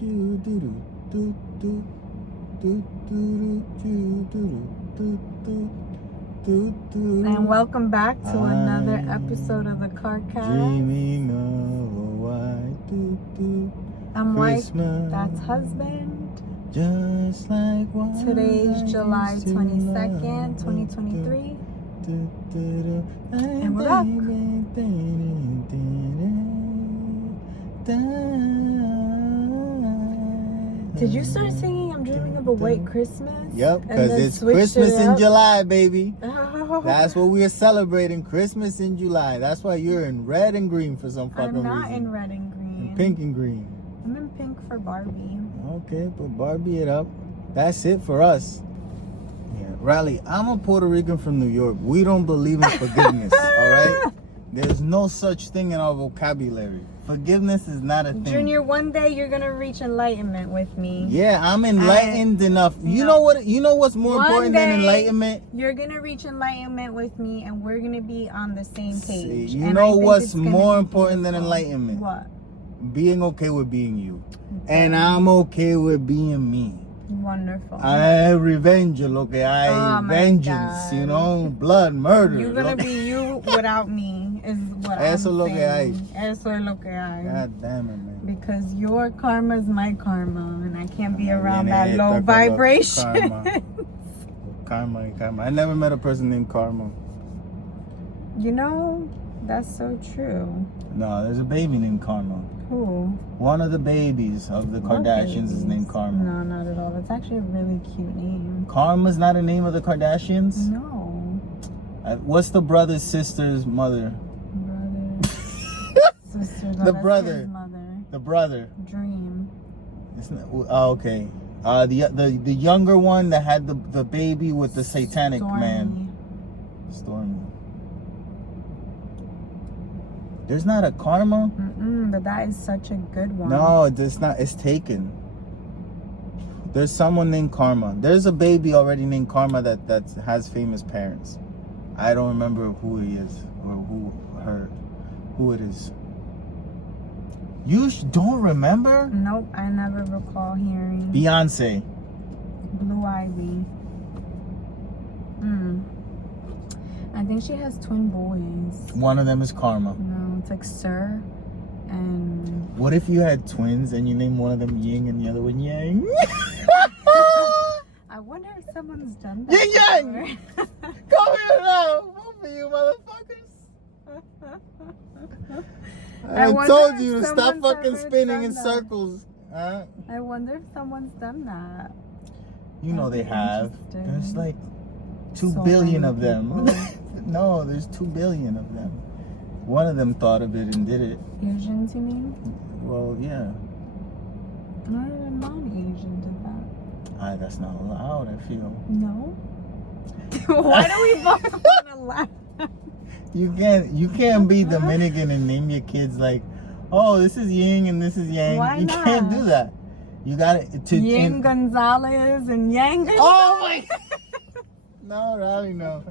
And welcome back to another episode of the CarCast. Dreaming of a white I'm White, Christmas, that's husband. just like what Today's I July used to 22nd, love. 2023. And we're back. Did you start singing I'm Dreaming of a White Christmas? Yep, And because then it's switched Christmas it in up? July, baby. Oh. That's what we are celebrating, Christmas in July. That's why you're in red and green for some fucking I'm not reason. in red and green. In pink and green. I'm in pink for Barbie. Okay, but Barbie it up. That's it for us. Yeah, Riley, I'm a Puerto Rican from New York. We don't believe in forgiveness, all right? There's no such thing in our vocabulary. Forgiveness is not a thing. Junior, one day you're gonna reach enlightenment with me. Yeah, I'm enlightened enough. You No. know what? You know what's more One important than day, enlightenment? You're gonna reach enlightenment with me, and we're gonna be on the same page. You And know I think what's it's gonna more be important than beautiful. enlightenment? What? Being okay with being you. And I'm okay with being me. Wonderful. I revenge, look, I Oh my vengeance, God. you know, blood, murder. You're gonna look. be you without me, is what Eso I'm lo que saying. Eso es lo que hay. God damn it, man. Because your karma is my karma, and I can't be around Viene that esta low con lo- vibration. Karma. I never met a person named Karma. You know, that's so true. No, there's a baby named Karma. Who? One of the babies of the What Kardashians is babies? named Karma. No, not at all. That's actually a really cute name. Karma's not a name of the Kardashians? No. What's the brother's sister's mother? Brother. Sister. No, The that's brother. his mother. The brother. Dream. It's not, oh, okay. The younger one that had the baby with the satanic Stormy. man. Stormy. There's not a Karma? But that is such a good one. No, it's not. It's taken. There's someone named Karma. There's a baby already named Karma that has famous parents. I don't remember who he is or who it is. You don't remember? Nope, I never recall hearing. Beyonce. Blue Ivy. I think she has twin boys. One of them is Karma. No, it's like Sir and... What if you had twins and you named one of them Ying and the other one Yang? I wonder if someone's done that. Yin Yang! Come here now! Both of you motherfuckers! I wonder told if you to stop someone's fucking ever spinning done in that. circles. Huh? I wonder if someone's done that. You know they have. Interesting. There's like 2 So billion many of them. people. No, there's 2 billion of them. One of them thought of it and did it. Asians, you mean? Well, yeah. Not even non-Asian did that. That's not allowed, I feel. No? Why do we both want to laugh? You can't be Dominican and name your kids like, oh, this is Ying and this is Yang. Why you not? can't do that. You got to Ying Gonzalez and Yang Gonzalez. Oh my! No, Riley, no.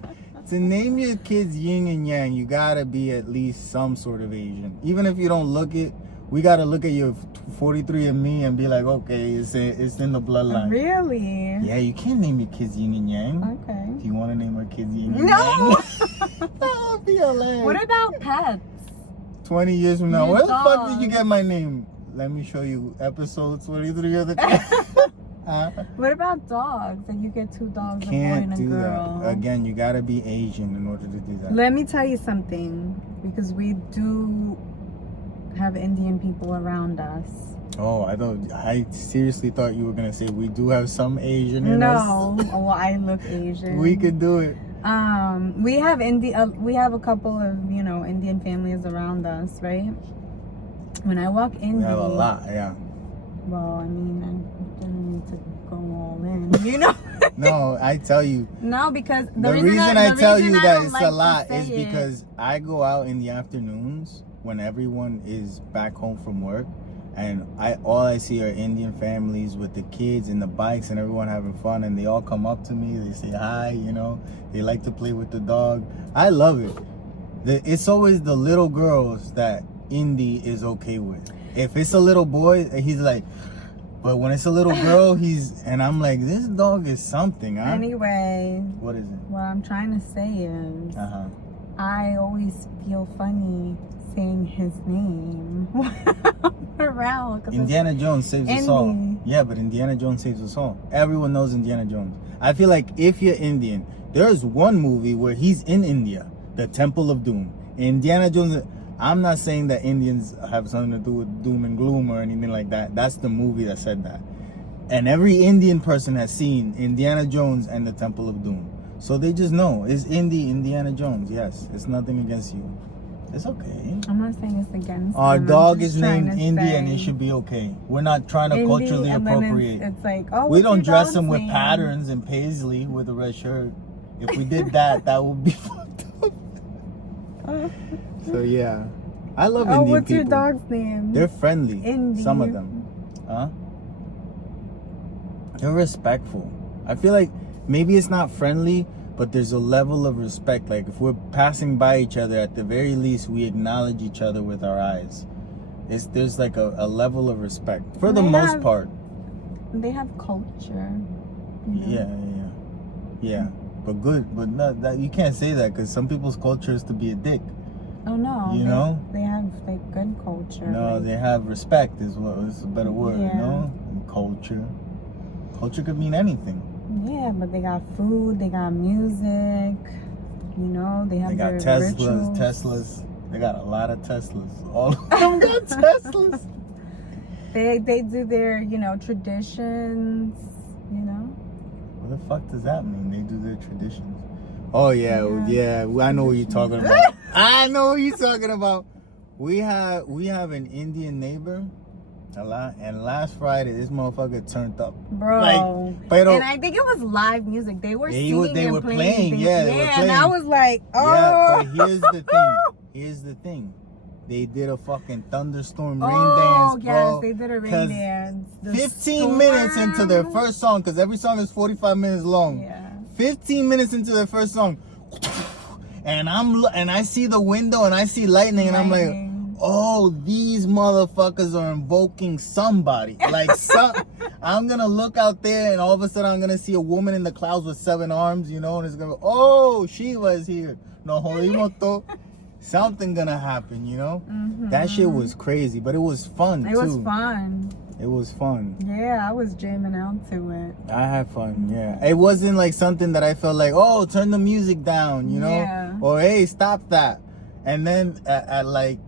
To name your kids Yin and Yang, you gotta be at least some sort of Asian. Even if you don't look it, we gotta look at your 43andMe and be like, okay, it's in the bloodline. Really? Yeah, you can't name your kids Yin and Yang. Okay. Do you want to name our kids Yin and No! Yang? That would be hilarious. What about pets? 20 years from now, Your where the fuck did dog. you get my name? Let me show you episode 23 of the What about dogs? Like you get 2 dogs, a boy Can't and a do girl. that. Again, you gotta be Asian in order to do that. Let me tell you something, because we do have Indian people around us. Oh, I seriously thought you were gonna say we do have some Asian in us. No, well, I look Asian. We could do it. We have we have a couple of Indian families around us, right? When I walk in, We have a lot, yeah. Well, I mean, I didn't need to go all in, you know. No, I tell you. No, because The reason I tell you that it's like a to lot say is it- because I go out in the afternoons when everyone is back home from work, and all I see are Indian families with the kids and the bikes and everyone having fun, and they all come up to me, they say hi, they like to play with the dog. I love it. It's always the little girls that Indy is okay with. If it's a little boy, he's like, But when it's a little girl, and I'm like, this dog is something, huh? Anyway. What is it? What I'm trying to say is, Uh-huh. I always feel funny saying his name around. Indiana Jones saves us all. Yeah, but Indiana Jones saves us all. Everyone knows Indiana Jones. I feel like if you're Indian, there's one movie where he's in India, the Temple of Doom. Indiana Jones. I'm not saying that Indians have something to do with doom and gloom or anything like that. That's the movie that said that. And every Indian person has seen Indiana Jones and the Temple of Doom. So they just know. It's Indiana Jones. Yes. It's nothing against you. It's okay. I'm not saying it's against Our him. dog is named Trying to Indy say and it should be okay. We're not trying to Indy, culturally and then appropriate. It's like, oh, we don't dress him him with patterns and paisley with a red shirt. If we did that, that would be fucked up. So yeah. I love Indian what's people. your dog's name? They're friendly. Indy. Some of them. Huh? They're respectful. I feel like maybe it's not friendly, but there's a level of respect. Like if we're passing by each other, at the very least, we acknowledge each other with our eyes. There's like a level of respect for the most part. They have culture. Yeah. But good, but not that you can't say that because some people's culture is to be a dick. Oh no. You know? They have like good culture. No, like, they have respect is a better word, Yeah. you know? And culture. Culture could mean anything. Yeah, but they got food, they got music, you know, they have got their Teslas, rituals. They got a lot of Teslas. All of them got Teslas. They do their, you know, traditions, you know. What the fuck does that mean? They do their traditions. Oh yeah. I know what you're talking about. I know what you're talking about. We have an Indian neighbor. A lot, and last Friday this motherfucker turned up, bro. Pero, and I think it was live music. They were singing they and were playing. They were playing. And I was like, oh. Yeah, but here's the thing. They did a fucking thunderstorm rain dance, bro. Yes, they did a rain dance. 15 minutes into their first song, because every song is 45 minutes long. Yeah. 15 minutes into their first song, and I see the window and I see lightning. And I'm like, oh, these motherfuckers are invoking somebody. Like, I'm gonna look out there and all of a sudden I'm gonna see a woman in the clouds with 7 arms, you know, and it's gonna go, oh, Shiva's here. No, jodimoto. Something gonna happen, you know? Mm-hmm. That shit was crazy, but it was fun, too. It was fun. Yeah, I was jamming out to it. I had fun, yeah. It wasn't like something that I felt like, oh, turn the music down, you know? Yeah. Or, hey, stop that. And then at like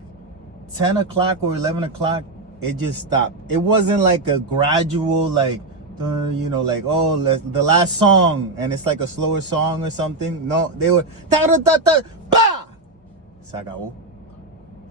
10 o'clock or 11 o'clock, it just stopped. It wasn't like a gradual, like, you know, like, oh, the last song, and it's like a slower song or something. No, they were, bah! Se acabó.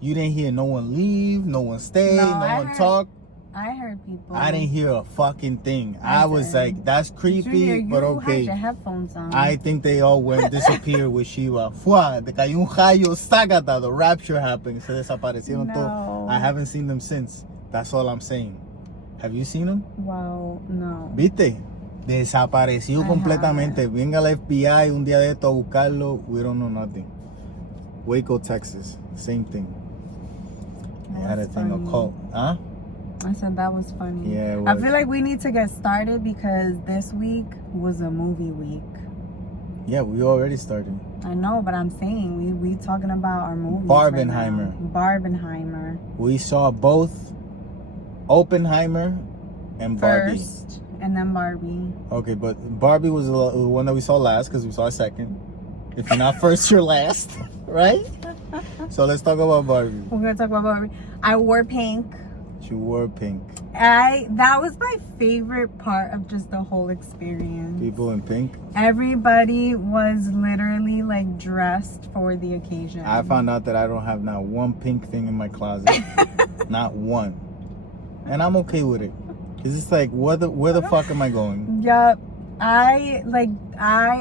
You didn't hear no one leave, no one stay, no one talk. I heard people. I didn't hear a fucking thing. I was like, that's creepy, but okay. You had your headphones on. I think they all went disappeared with Shiva. Fua, te cayó un rayo, sácata, the rapture happened. Se desaparecieron todos. I haven't seen them since. That's all I'm saying. Have you seen them? Wow, no. ¿Viste? Desapareció completamente. Venga el FBI un día de esto a buscarlo. We don't know nothing. Waco, Texas. Same thing. They had a thing occult. Huh? I said that was funny. Yeah, it was. I feel like we need to get started because this week was a movie week. Yeah, we already started. I know, but I'm saying we talking about our movies. Barbenheimer. Right now. Barbenheimer. We saw both Oppenheimer and Barbie. First, and then Barbie. Okay, but Barbie was the one that we saw last because we saw a second. If you're not first, you're last, right? So let's talk about Barbie. We're gonna talk about Barbie. I wore pink. She wore pink. That was my favorite part of just the whole experience. People in pink. Everybody was literally like dressed for the occasion. I found out that I don't have not one pink thing in my closet. Not one. And I'm okay with it. Cause it's like, where the fuck am I going? Yup. I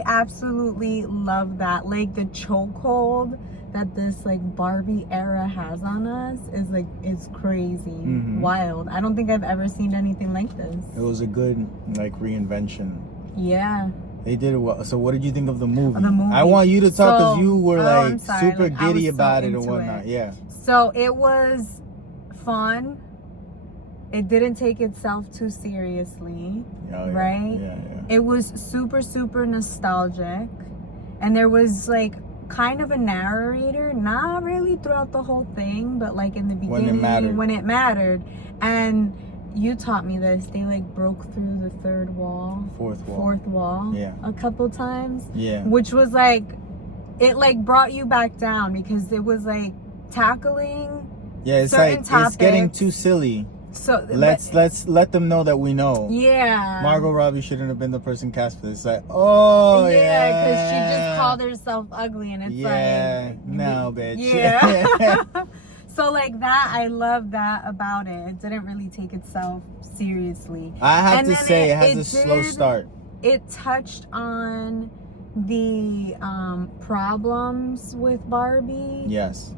absolutely love that. Like the chokehold that this like Barbie era has on us is like, it's crazy. Wild. I don't think I've ever seen anything like this. It was a good like reinvention. Yeah. They did it well. So what did you think of the movie? The movie. I want you to talk because you were like super giddy like, about it and whatnot. Yeah. So it was fun. It didn't take itself too seriously, right? Yeah. It was super, super nostalgic. And there was like kind of a narrator, not really throughout the whole thing, but like in the beginning when it mattered. And you taught me this. They like broke through the fourth wall. Yeah. A couple times. Yeah. Which was like, it like brought you back down because it was like tackling. Yeah, it's certain like topics. It's getting too silly. So let's let them know that we know. Yeah. Margot Robbie shouldn't have been the person cast for this. Like, oh yeah, because she just called herself ugly, and it's like, no, bitch. Yeah. So like that, I love that about it. It didn't really take itself seriously. I have to say, it has a slow start. It touched on the problems with Barbie. Yes.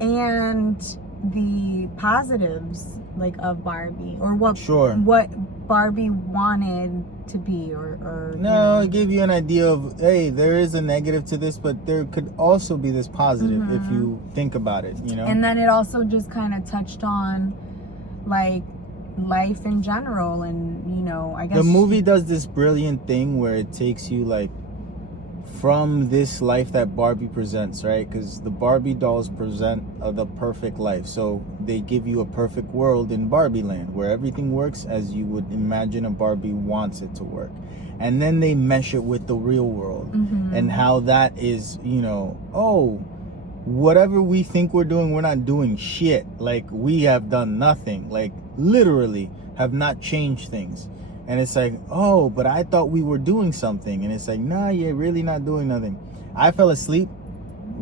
And the positives like of Barbie, or what Barbie wanted to be, or no, it gave you an idea of, hey, there is a negative to this, but there could also be this positive if you think about it, you know. And then it also just kind of touched on like life in general, and you know, I guess the movie does this brilliant thing where it takes you like from this life that Barbie presents, right? Because the Barbie dolls present the perfect life. So they give you a perfect world in Barbie land where everything works as you would imagine a Barbie wants it to work. And then they mesh it with the real world and how that is, you know, oh, whatever we think we're doing, we're not doing shit. Like, we have done nothing. Like, literally have not changed things. And it's like, oh, but I thought we were doing something. And it's like, nah, you're really not doing nothing. I fell asleep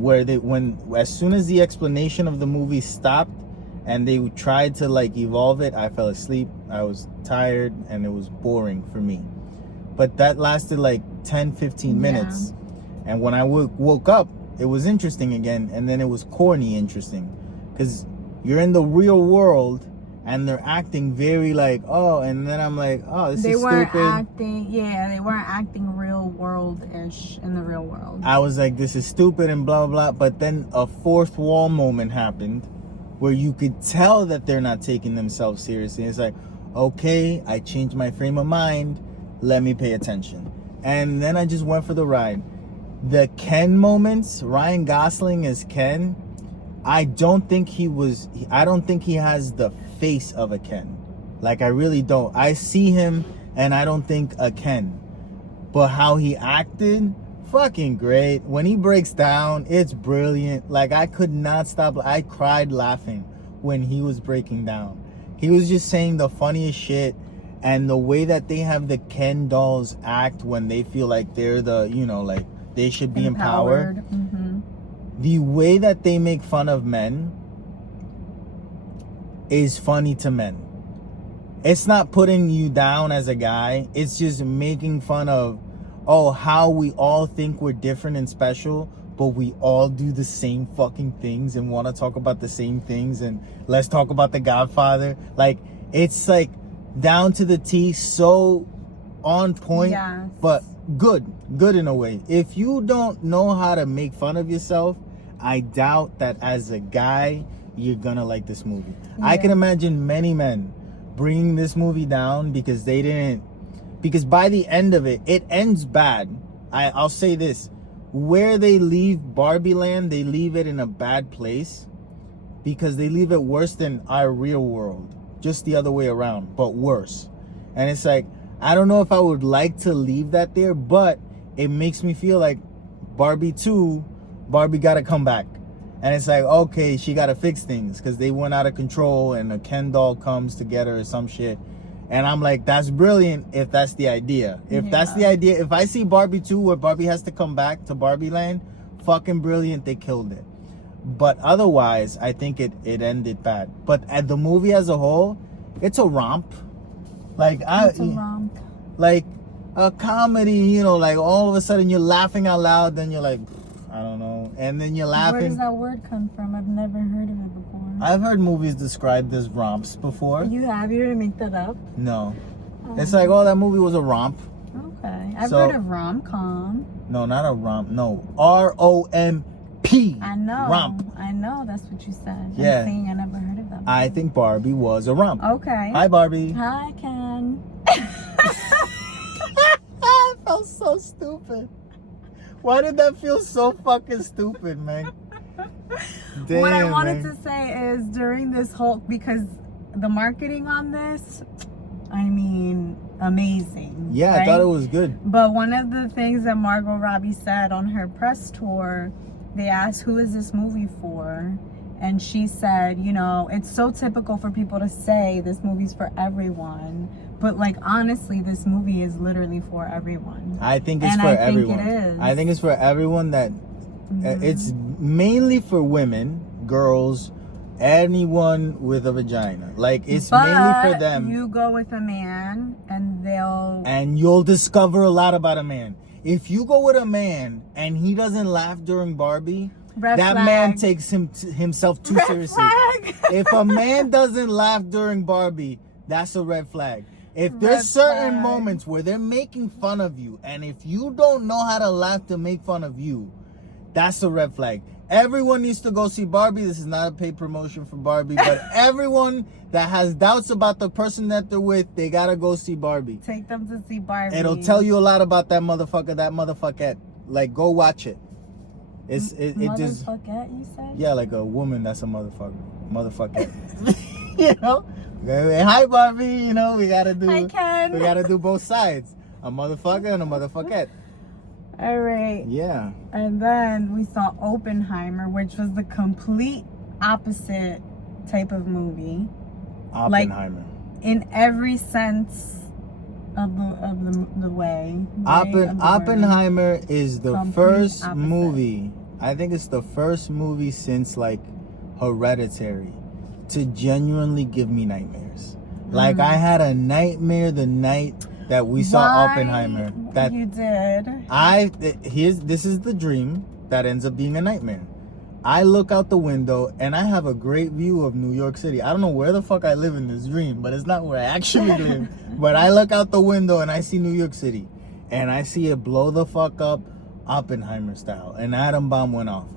as soon as the explanation of the movie stopped and they tried to like evolve it, I fell asleep. I was tired and it was boring for me. But that lasted like 10, 15 minutes. And when I woke up, it was interesting again. And then it was corny interesting. Because you're in the real world and they're acting very like, oh, and then I'm like, oh, this is stupid. They weren't acting real world-ish in the real world. I was like, this is stupid and blah, blah, blah. But then a fourth wall moment happened where you could tell that they're not taking themselves seriously. It's like, okay, I changed my frame of mind. Let me pay attention. And then I just went for the ride. The Ken moments, Ryan Gosling as Ken, I don't think he has the face of a Ken. Like, I really don't. I see him and I don't think a Ken. But how he acted, fucking great. When he breaks down, it's brilliant. Like, I could not stop. I cried laughing when he was breaking down. He was just saying the funniest shit. And the way that they have the Ken dolls act when they feel like they're the, you know, like they should be empowered. The way that they make fun of men is funny to men. It's not putting you down as a guy. It's just making fun of, oh, how we all think we're different and special, but we all do the same fucking things and want to talk about the same things. And let's talk about The Godfather. Like, it's like down to the T, so on point, but good in a way. If you don't know how to make fun of yourself, I doubt that as a guy you're gonna like this movie. I can imagine many men bringing this movie down because by the end of it, it ends bad. I'll say this, where they leave Barbie Land, they leave it in a bad place because they leave it worse than our real world, just the other way around, but worse. And it's like, I don't know if I would like to leave that there, but it makes me feel like Barbie 2, Barbie gotta come back. And it's like, okay, she gotta fix things because they went out of control and a Ken doll comes together or some shit. And I'm like, that's brilliant if that's the idea. If that's the idea, if I see Barbie 2 where Barbie has to come back to Barbie Land, fucking brilliant, they killed it. But otherwise, I think it ended bad. But at the movie as a whole, it's a romp. Like, like a comedy, you know, like all of a sudden you're laughing out loud, then you're like, I don't know. And then you're laughing. Where does that word come from? I've never heard of it before. I've heard movies described as romps before. You have? You didn't make that up? No. It's like, oh, that movie was a romp. Okay. I've heard of rom-com. No, not a romp. No. R-O-M-P. I know. Romp. I know. That's what you said. Yeah. I'm saying I never heard of that I think Barbie was a romp. Okay. Hi, Barbie. Hi, Ken. I felt so stupid. Why did that feel so fucking stupid, man? Damn, what I wanted to say is during this whole, because the marketing on this, I mean, amazing. Yeah, right? I thought it was good. But one of the things that Margot Robbie said on her press tour, they asked, who is this movie for? And she said, you know, it's so typical for people to say this movie's for everyone. But, like, honestly, this movie is literally for everyone. I think it's for everyone. I think it is. I think it's for everyone that... It's mainly for women, girls, anyone with a vagina. Like, it's mainly for them. You go with a man and and you'll discover a lot about a man. If you go with a man and he doesn't laugh during Barbie, Red that flag. man takes himself too Red seriously. flag. If a man doesn't laugh during Barbie, that's a red flag. If there's Red certain flag. moments where they're making fun of you, and if you don't know how to laugh to make fun of you, that's a red flag. Everyone needs to go see Barbie. This is not a paid promotion for Barbie, but everyone that has doubts about the person that they're with, they gotta go see Barbie. Take them to see Barbie. It'll tell you a lot about that motherfucker. Like, go watch it. It just, motherfucker, you said? yeah, like a woman that's a motherfucker. You know, hi Barbie. You know, we gotta do both sides. A motherfucker and a motherfucker. All right. Yeah. And then we saw Oppenheimer, which was the complete opposite type of movie. Oppenheimer. Like, in every sense of the way. Oppenheimer is the Complete first opposite. movie. I think it's the first movie since like Hereditary to genuinely give me nightmares. Like, I had a nightmare the night that we saw Oppenheimer. That you did. This is the dream that ends up being a nightmare. I look out the window and I have a great view of New York City. I don't know where the fuck I live in this dream, but it's not where I actually live. But I look out the window and I see New York City. And I see it blow the fuck up Oppenheimer style. An atom bomb went off.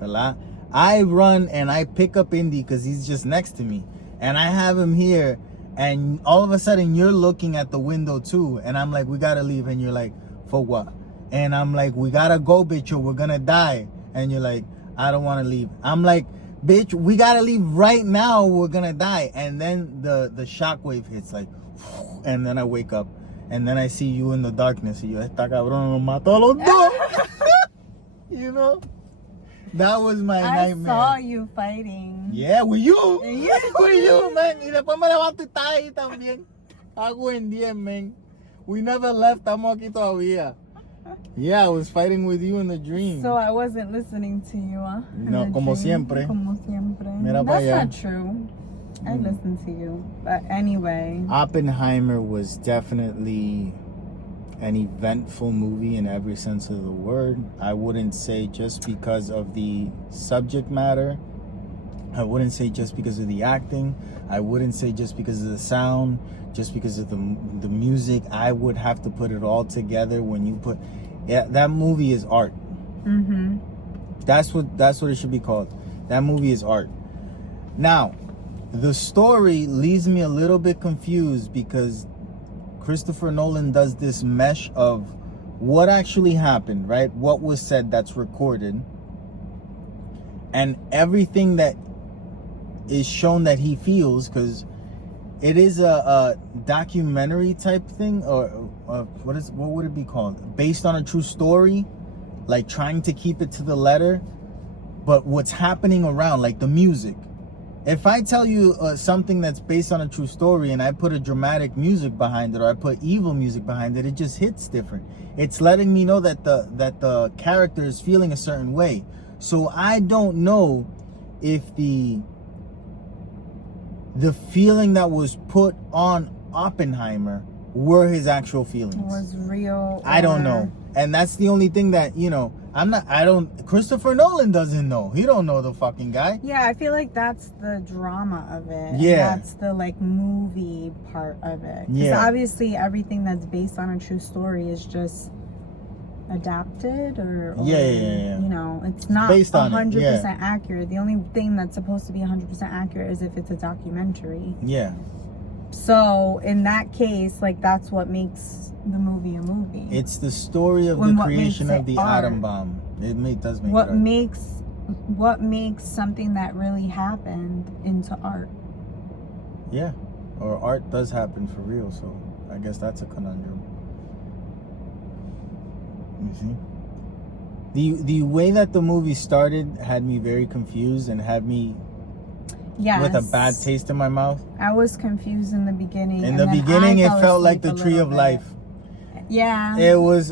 I run and I pick up Indy because he's just next to me. And I have him here. And all of a sudden you're looking at the window too. And I'm like, we gotta leave. And you're like, for what? And I'm like, we gotta go, bitch, or we're gonna die. And you're like, I don't want to leave. I'm like, bitch, we gotta leave right now. We're gonna die. And then the shockwave hits, like, and then I wake up, and then I see you in the darkness. And you, esta cabrón nos mató los dos. You know, that was my nightmare. I saw you fighting. Yeah, with you. Yeah. With you, man. Y después me levanto y está ahí también. Hago en 10, man. We never left. Estamos aquí todavía. Yeah, I was fighting with you in the dream. So I wasn't listening to you, huh? No, como siempre. Como siempre. Mira That's allá. not true. I listened to you. But anyway. Oppenheimer was definitely an eventful movie in every sense of the word. I wouldn't say just because of the subject matter. I wouldn't say just because of the acting. I wouldn't say just because of the sound. Just because of the music. I would have to put it all together. When you put, yeah, that movie is art. Mm-hmm. That's what it should be called. That movie is art. Now, the story leaves me a little bit confused because Christopher Nolan does this mesh of what actually happened, right? What was said that's recorded, and everything that is shown that he feels, because it is a documentary type thing, or what would it be called? Based on a true story, like trying to keep it to the letter, but what's happening around, like the music. If I tell you something that's based on a true story and I put a dramatic music behind it, or I put evil music behind it, it just hits different. It's letting me know that the character is feeling a certain way. So I don't know if the feeling that was put on Oppenheimer were his actual feelings. Was real. I don't know. And that's the only thing that, Christopher Nolan doesn't know. He don't know the fucking guy. Yeah, I feel like that's the drama of it. Yeah. And that's the like movie part of it. Because Yeah. obviously everything that's based on a true story is just adapted or yeah. You know, it's not based on 100% accurate. The only thing that's supposed to be 100% accurate is if it's a documentary. Yeah. So in that case, like, that's what makes the movie a movie. It's the story of the creation of the atom bomb. Does make what it art. makes something that really happened into art. Yeah, or art does happen for real, so I guess that's a conundrum. You see? The way that the movie started had me very confused and had me with a bad taste in my mouth. I was confused in the beginning. In the beginning, it felt like the Tree of Life. Yeah. It was,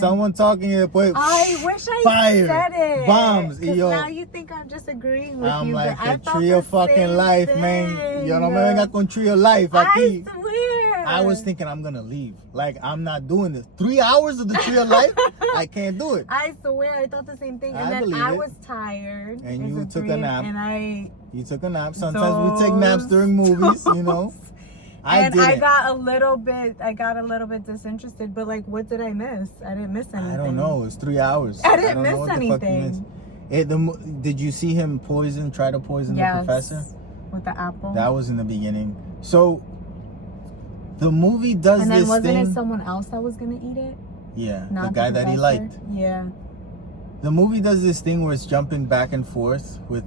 someone talking. I wish I said it. Bombs. Yo. Now you think I'm just agreeing with I'm you. like, but the Tree of fucking life, man. Yo, no me venga con Tree of Life. Aquí. I swear. I was thinking I'm going to leave. Like, I'm not doing this. 3 hours of the Tree of Life? I can't do it. I swear, I thought the same thing. And then I was tired. And you took a nap. You took a nap. Sometimes we take naps during movies, you know. I got a little bit disinterested, but like, what did I miss? I didn't miss anything. I don't know. It's 3 hours. I didn't miss anything. Did you see him try to poison the professor? With the apple? That was in the beginning. So, the movie does this thing. And then wasn't it someone else that was going to eat it? Yeah, the guy that he liked. Yeah. The movie does this thing where it's jumping back and forth with,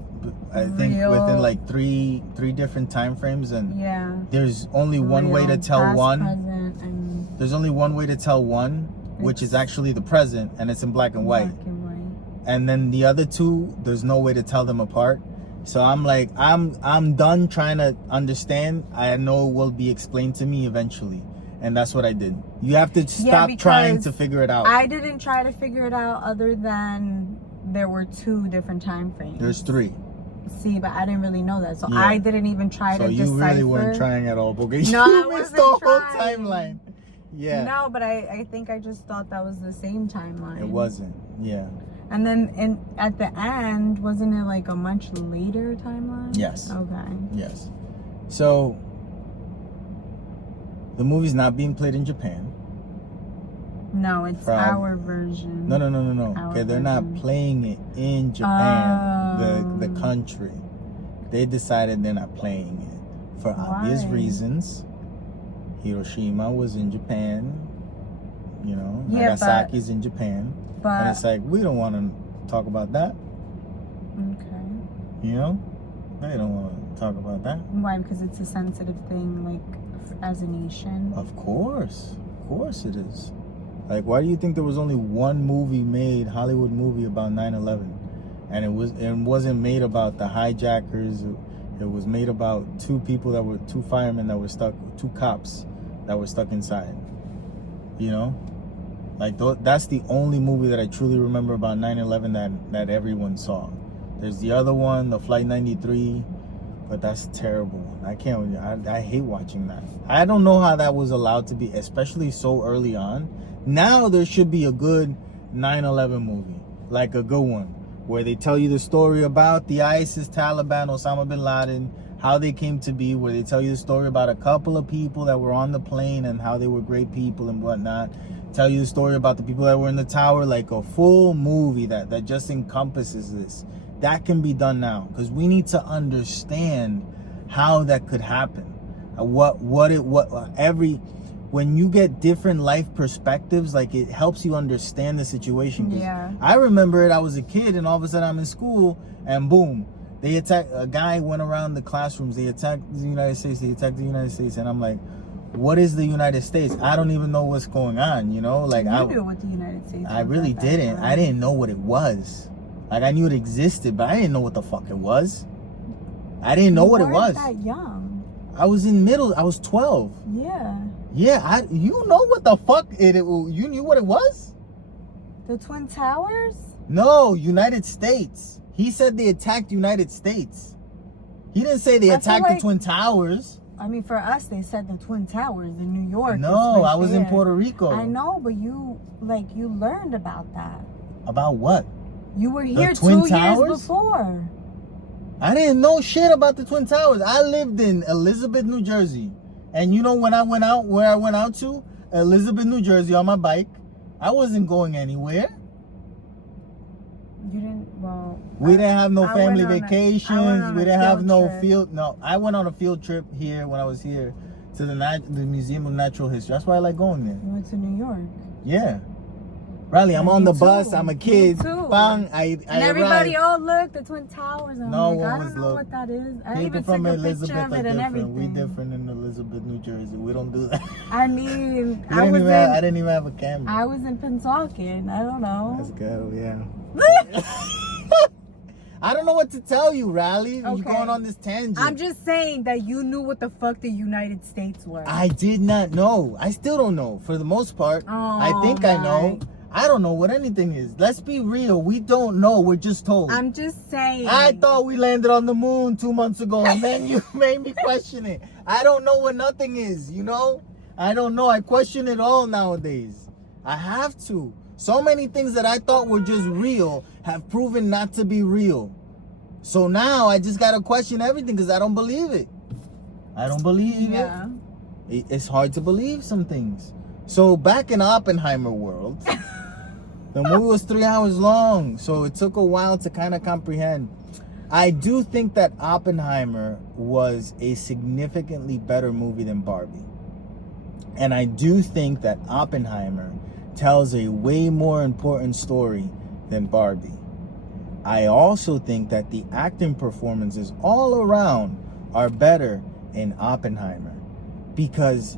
I think, within like three different time frames, and there's only one way to tell one. There's only one way to tell one, which is actually the present, and it's in black and white. And then the other two, there's no way to tell them apart. So I'm like, I'm done trying to understand. I know it will be explained to me eventually. And that's what I did. You have to stop trying to figure it out. I didn't try to figure it out, other than there were 2 different time frames. There's 3. See, but I didn't really know that. So I didn't even try to decipher. So you really weren't trying at all, because no, you missed the whole timeline. Yeah. No, but I think I just thought that was the same timeline. It wasn't. Yeah. And then at the end, wasn't it like a much later timeline? Yes. Okay. Yes. So, the movie's not being played in Japan. No, it's our version. No. Okay, they're not playing it in Japan, the country. They decided they're not playing it for obvious reasons. Hiroshima was in Japan, you know. Nagasaki's in Japan. And it's like, we don't want to talk about that. Okay. You know? They don't want to talk about that. Why? Because it's a sensitive thing, like, as a nation? Of course it is. Like, why do you think there was only one movie made, Hollywood movie, about 9/11? And it wasn't made about the hijackers. It was made about 2 firemen that were stuck, 2 cops that were stuck inside. You know? Like, that's the only movie that I truly remember about 9/11 that everyone saw. There's the other one, the Flight 93, but that's a terrible one. I hate watching that. I don't know how that was allowed to be, especially so early on. Now there should be a good 9/11 movie, like a good one, where they tell you the story about the ISIS, Taliban, Osama bin Laden, how they came to be, where they tell you the story about a couple of people that were on the plane and how they were great people and whatnot. Tell you the story about the people that were in the tower, like a full movie that just encompasses this. That can be done now, because we need to understand how that could happen. When you get different life perspectives, like, it helps you understand the situation. Yeah. I remember it. I was a kid, and all of a sudden I'm in school, and boom, they attacked. A guy went around the classrooms. They attacked the United States. And I'm like, what is the United States? I don't even know what's going on, you know? Like, I knew what the United States was. I really didn't. I didn't know what it was. Like, I knew it existed, but I didn't know what the fuck it was. I didn't know what it was. You weren't that young. I was in middle. I was 12. Yeah. Yeah, you know what the fuck you knew what it was? The Twin Towers? No, United States. He said they attacked United States. He didn't say they attacked the Twin Towers. I mean, for us, they said the Twin Towers in New York. No, I was in Puerto Rico. I know, but you learned about that. About what? You were here 2 years before. I didn't know shit about the Twin Towers. I lived in Elizabeth, New Jersey. And you know when I went out, where I went out to? Elizabeth, New Jersey on my bike. I wasn't going anywhere. You didn't. Well, We didn't have no family I went vacations. on We a didn't have field no trip. field. No, I went on a field trip here when I was here to the Museum of Natural History. That's why I like going there. You went to New York. Yeah. Riley, I'm on the bus. I'm a kid. Me too. Bang, And everybody, arrived. look, the Twin Towers. I'm No like, one I was don't know look. what that is. I People even from took a Elizabeth picture of are it and different. everything. We different in Elizabeth, New Jersey. We don't do that. I mean, I didn't even have a camera. I was in Pennsauken. I don't know. Let's go, yeah. I don't know what to tell you, Riley. You're Okay. going on this tangent. I'm just saying that you knew what the fuck the United States were. I did not know. I still don't know. For the most part, I think I know. I don't know what anything is. Let's be real. We don't know. We're just told. I'm just saying. I thought we landed on the moon 2 months ago, and then you made me question it. I don't know what nothing is, you know? I don't know. I question it all nowadays. I have to. So many things that I thought were just real have proven not to be real. So now I just got to question everything because I don't believe it. I don't believe it. It's hard to believe some things. So back in Oppenheimer world, the movie was 3 hours long. So it took a while to kind of comprehend. I do think that Oppenheimer was a significantly better movie than Barbie. And I do think that Oppenheimer tells a way more important story than Barbie. I also think that the acting performances all around are better in Oppenheimer because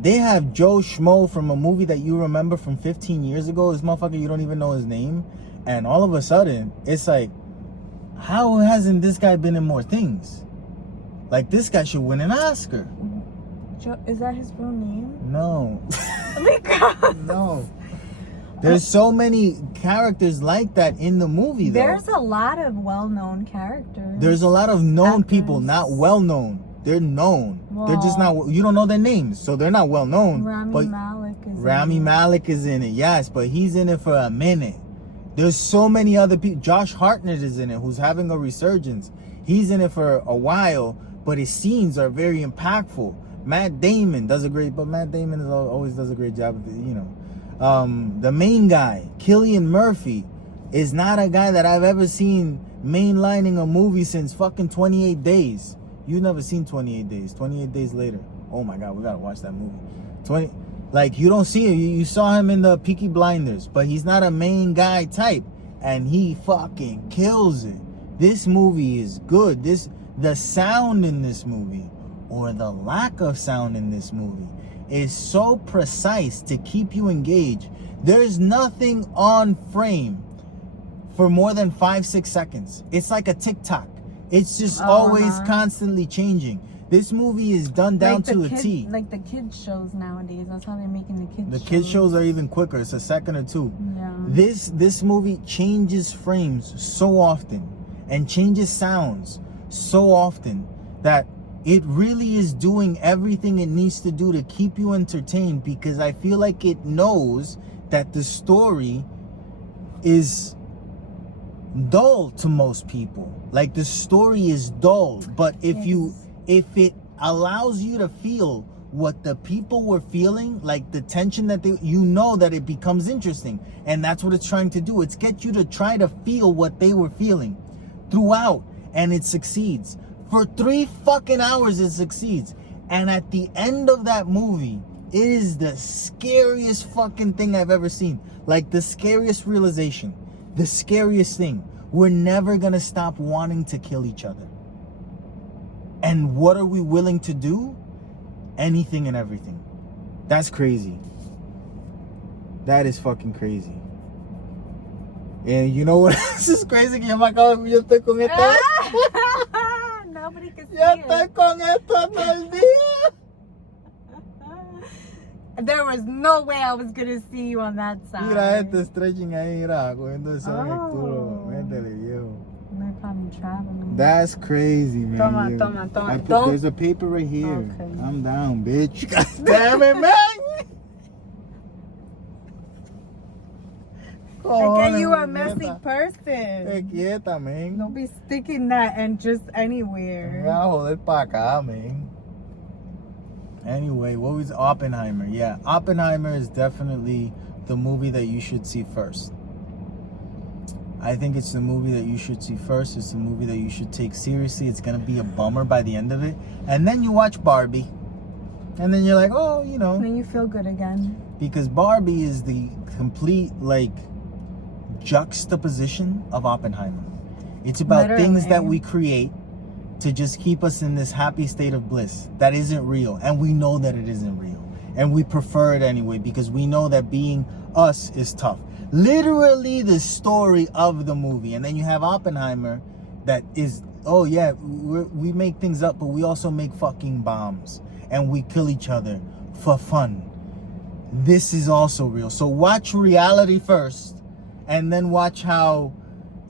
they have Joe Schmo from a movie that you remember from 15 years ago. This motherfucker, you don't even know his name. And all of a sudden, it's like, how hasn't this guy been in more things? Like, this guy should win an Oscar. Is that his real name? No. Because No. There's so many characters like that in the movie, though. there's a lot of well-known characters. There's a lot of known Actors. people, not well-known. They're known. They're just not, you don't know their names, so they're not well-known. Rami Malek is Rami in it. Malek is in it, yes, but he's in it for a minute. There's so many other people. Josh Hartnett is in it, who's having a resurgence. He's in it for a while, but his scenes are very impactful. Matt Damon does a great, but Matt Damon always does a great job of it, you know. The main guy, Cillian Murphy, is not a guy that I've ever seen mainlining a movie since fucking 28 Days. You've never seen 28 Days. 28 Days Later. Oh my God, we gotta watch that movie. Like, you don't see him. You saw him in the Peaky Blinders, but he's not a main guy type, and he fucking kills it. This movie is good. The sound in this movie, or the lack of sound in this movie, is so precise to keep you engaged. There's nothing on frame for more than 5-6 seconds. It's like a TikTok. It's just always constantly changing. This movie is done down to a T. Like the kids shows nowadays. That's how they're making the kids shows. The kids shows are even quicker. It's a second or two. Yeah. This movie changes frames so often and changes sounds so often that it really is doing everything it needs to do to keep you entertained, because I feel like it knows that the story is dull to most people. Like, the story is dull, but if it allows you to feel what the people were feeling, like the tension that you know that it becomes interesting. And that's what it's trying to do. It's get you to try to feel what they were feeling throughout, and it succeeds. For 3 fucking hours, it succeeds. And at the end of that movie, it is the scariest fucking thing I've ever seen. Like, the scariest realization. The scariest thing. We're never gonna stop wanting to kill each other. And what are we willing to do? Anything and everything. That's crazy. That is fucking crazy. And you know what else is crazy? Que yo estoy con esta. Nobody can see Yo it. estoy con esto todo el día. There was no way I was gonna see you on that side. Mira este stretching ahí, mira, cogiendo eso en el culo. Métele, viejo. They're probably traveling. That's crazy, man. Toma. There's a paper right here. Okay. I'm down, bitch. God damn it, man. Again, you Cojones, a messy quieta. person. Te quieta, man. Don't be sticking that and just anywhere. Me va a joder pa' acá, man. Anyway, what was Oppenheimer? Yeah, Oppenheimer is definitely the movie that you should see first. I think it's the movie that you should see first. It's the movie that you should take seriously. It's going to be a bummer by the end of it. And then you watch Barbie. And then you're like, oh, you know. Then you feel good again. Because Barbie is the complete, like, juxtaposition of Oppenheimer. It's about things that we create to just keep us in this happy state of bliss that isn't real. And we know that it isn't real. And we prefer it anyway because we know that being us is tough. Literally the story of the movie. And then you have Oppenheimer that is, oh yeah, we make things up, but we also make fucking bombs. And we kill each other for fun. This is also real. So watch reality first. And then watch how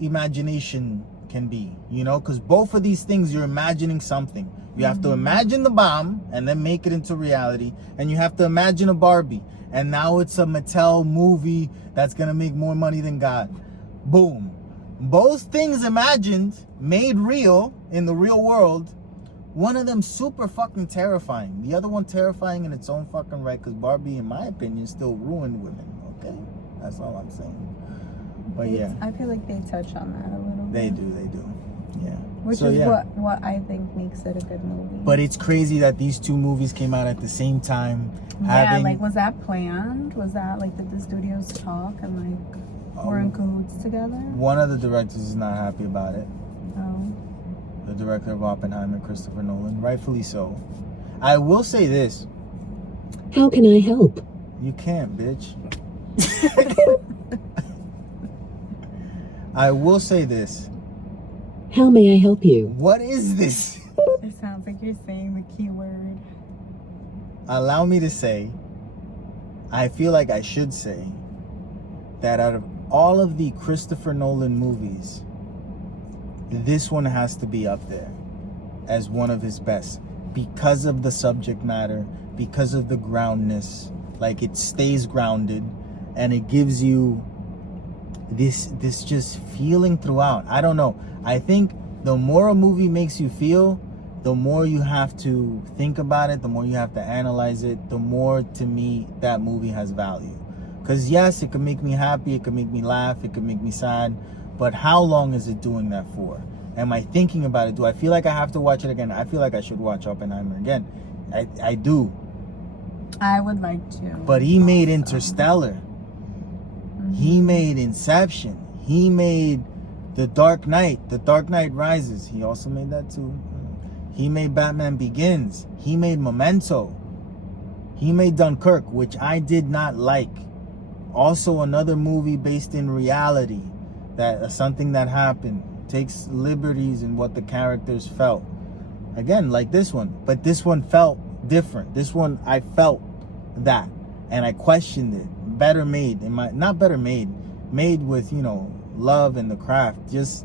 imagination can be. You know, because both of these things, you're imagining something. You have to imagine the bomb and then make it into reality. And you have to imagine a Barbie. And now it's a Mattel movie that's going to make more money than God. Boom. Both things imagined, made real in the real world. One of them super fucking terrifying. The other one terrifying in its own fucking right. Because Barbie, in my opinion, still ruined women. Okay? That's all I'm saying. But yeah. I feel like they touch on that a little bit. They do. Yeah. Which is what I think makes it a good movie. But it's crazy that these two movies came out at the same time. Yeah, like, was that planned? Was that, like, did the studios talk and, like, were in cahoots together? One of the directors is not happy about it. Oh. The director of Barbenheimer, Christopher Nolan. Rightfully so. I will say this. How can I help? You can't, bitch. I will say this. How may I help you? What is this? It sounds like you're saying the key word. Allow me to say, I feel like I should say, that out of all of the Christopher Nolan movies, this one has to be up there as one of his best because of the subject matter, because of the groundness. Like, it stays grounded and it gives you this just feeling throughout. I don't know. I think the more a movie makes you feel, the more you have to think about it, the more you have to analyze it, the more, to me, that movie has value. Because yes, it can make me happy, it can make me laugh, it can make me sad, but how long is it doing that for? Am I thinking about it? Do I feel like I have to watch it again? I feel like I should watch Oppenheimer again. I do. I would like to. But he made Interstellar. He made Inception. He made The Dark Knight Rises. He also made that too. He made Batman Begins. He made Memento. He made Dunkirk, which I did not like. Also another movie based in reality, that something that happened, takes liberties in what the characters felt. Again, like this one, but this one felt different. This one, I felt that, and I questioned it. Better made, not better made with, you know, love and the craft. Just,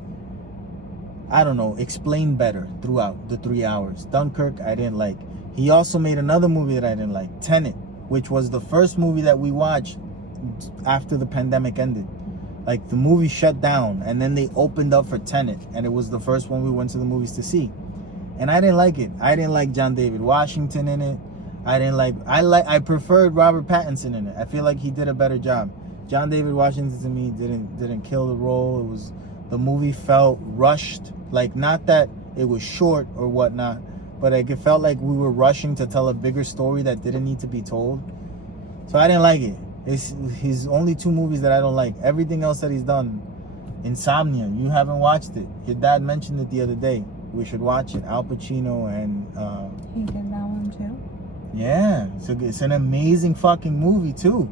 I don't know, explained better throughout the 3 hours. Dunkirk, I didn't like. He also made another movie that I didn't like, Tenet, which was the first movie that we watched after the pandemic ended. Like, the movie shut down, and then they opened up for Tenet, and it was the first one we went to the movies to see. And I didn't like it. I didn't like John David Washington in it. I preferred Robert Pattinson in it. I feel like he did a better job. John David Washington, to me, didn't kill the role. The movie felt rushed. Like, not that it was short or whatnot, but like, it felt like we were rushing to tell a bigger story that didn't need to be told. So I didn't like it. It's his only two movies that I don't like. Everything else that he's done. Insomnia, you haven't watched it. Your dad mentioned it the other day. We should watch it. Al Pacino and he did that one too? Yeah, it's an amazing fucking movie too.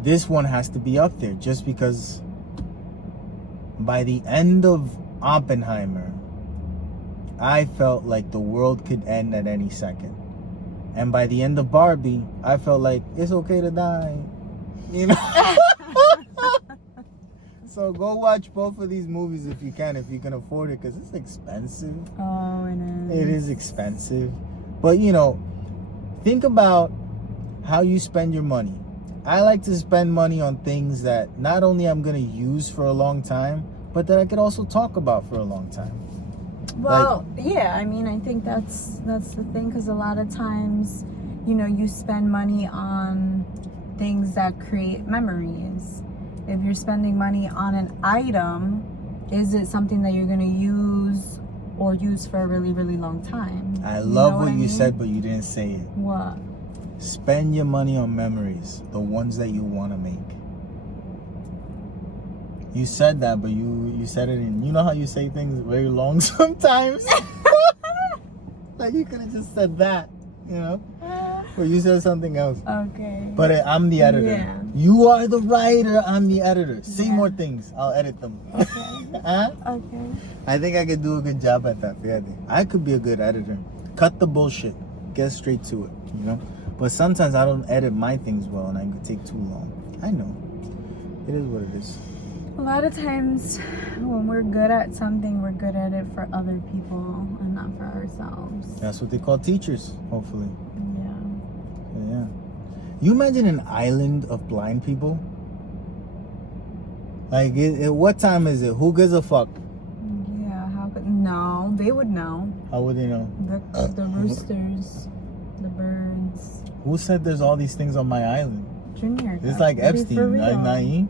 This one has to be up there just because by the end of Oppenheimer, I felt like the world could end at any second. And by the end of Barbie, I felt like it's okay to die. You know? So go watch both of these movies if you can afford it, because it's expensive. Oh, it is. It is expensive. But, you know, think about how you spend your money. I like to spend money on things that not only I'm going to use for a long time, but that I could also talk about for a long time. Well, yeah, I mean, I think that's the thing, because a lot of times, you know, you spend money on things that create memories. If you're spending money on an item, is it something that you're going to use or use for a really, really long time? I love what I you mean? said, but you didn't say it. What? Spend your money on memories, the ones that you want to make. You said that, but you said it in, you know how you say things very long sometimes? Like you could have just said that, you know? Or you said something else. Okay. But I'm the editor. Yeah. You are the writer, I'm the editor. Say Yeah. more things, I'll edit them. Okay. Huh? Okay. I think I could do a good job at that. Yeah, I could be a good editor. Cut the bullshit. Get straight to it, you know? But sometimes I don't edit my things well and I could take too long. I know. It is what it is. A lot of times when we're good at something, we're good at it for other people and not for ourselves. That's what they call teachers, hopefully. Yeah. Yeah. You imagine an island of blind people? Like, what time is it? Who gives a fuck? Yeah, how could... No, they would know. How would they know? The roosters, the birds. Who said there's all these things on my island? Junior. It's like be for Epstein, real. right, Naeem?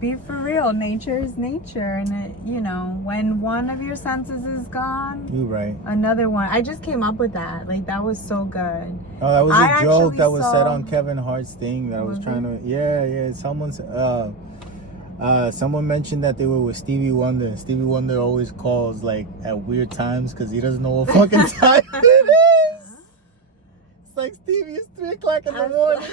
Be for real. Nature is nature. And, it, you know, when one of your senses is gone, You right. another one. I just came up with that. Like, that was so good. Oh, that was I a joke actually that was said saw- on Kevin Hart's thing that I was Was trying it? to... Yeah. Someone mentioned that they were with Stevie Wonder. And Stevie Wonder always calls, like, at weird times because he doesn't know what fucking time it is. It's like, Stevie, it's 3 o'clock in the morning.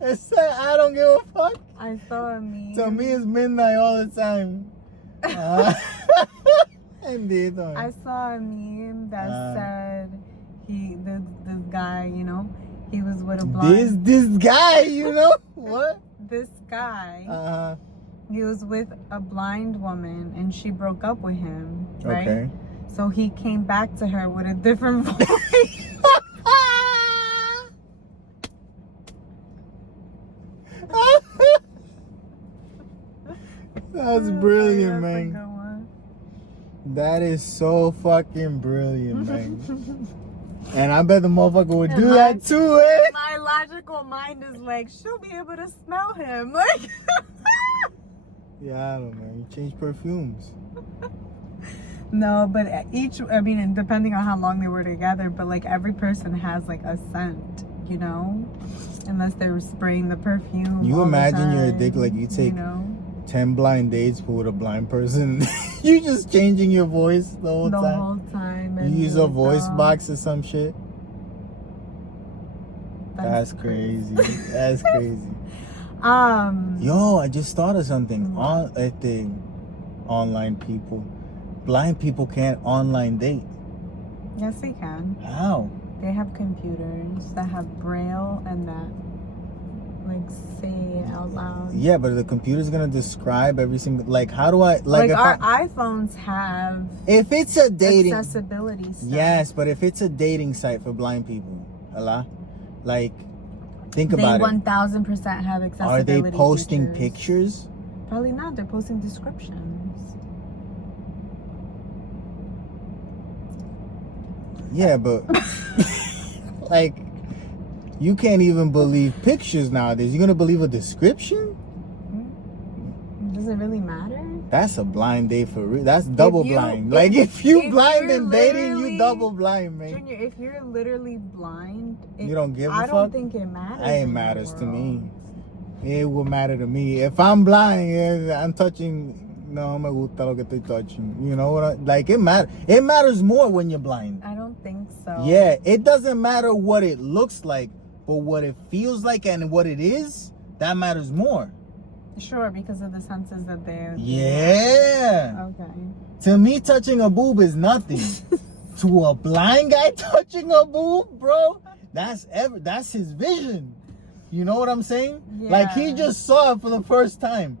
It's like, I don't give a fuck. I saw a meme. To me, it's midnight all the time. Indeed. I saw a meme that said this guy, you know, he was with a blind... This guy, you know? What? This guy, Uh-huh. he was with a blind woman and she broke up with him, right? Okay. So he came back to her with a different voice. That's brilliant, That's a man. good one. That is so fucking brilliant, man. And I bet the motherfucker would do And that too, eh? My logical mind is like, she'll be able to smell him. Like, Yeah, I don't know. You change perfumes. no, but depending on how long they were together, but like every person has like a scent, you know? Unless they were spraying the perfume. You all the imagine you're a time, dick, like you take you know? 10 blind dates with a blind person. You just changing your voice the whole The time. whole time. You and use you're a voice dumb. box or some shit. That's crazy. That's crazy. Yo, I just thought of something. I think online people, blind people can't online date. Yes, they can. How? They have computers that have braille and that like say it out loud. Yeah, but the computer's gonna describe every single. Like, how do I like? Like if our iPhones have if it's a dating, accessibility stuff. yes, but if it's a dating site for blind people, like, think They about it. 1000% have accessibility. Are they posting features. pictures? Probably not. They're posting descriptions. Yeah, but like, you can't even believe pictures nowadays. You're gonna believe a description? Does it really matter? That's a blind date for real. That's double you- blind. if- Like, if you if blind you're and dating, you literally- double blind, man. Junior, if you're literally blind, You don't give a I fuck? don't think it matters. It in the matters to world. me. It will matter to me. If I'm blind, yeah, I'm touching. No me gusta lo que estoy touching. You know what? Like, it matters. It matters more when you're blind. I don't think so. Yeah, it doesn't matter what it looks like, but what it feels like and what it is, that matters more. Sure, because of the senses that they. Yeah. Okay. To me, touching a boob is nothing. To a blind guy touching a boob, bro, that's his vision. You know what I'm saying? Like, he Yeah. just saw it for the first time.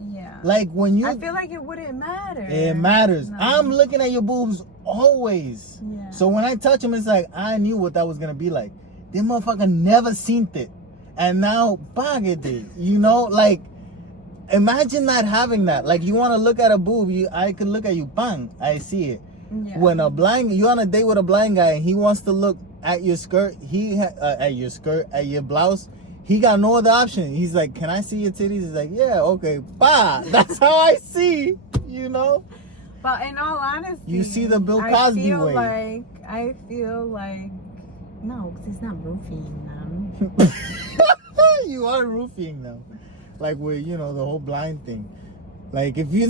Yeah. Like, when you... I feel like it wouldn't matter. It matters. No. I'm looking at your boobs always. Yeah. So when I touch them, it's like, I knew what that was going to be like. This motherfucker never seen it. And now, bagged it. You know? Like, imagine not having that. Like, you want to look at a boob, I could look at you, bang, I see it. Yeah. When you're on a date with a blind guy and he wants to look at your skirt, at your blouse, he got no other option. He's like, can I see your titties? He's like, yeah, okay, bah. That's how I see, you know? But in all honesty, You see the Bill Cosby way. I feel like, no, because he's not roofing them. You are roofing them. Like with, you know, the whole blind thing. Like if you're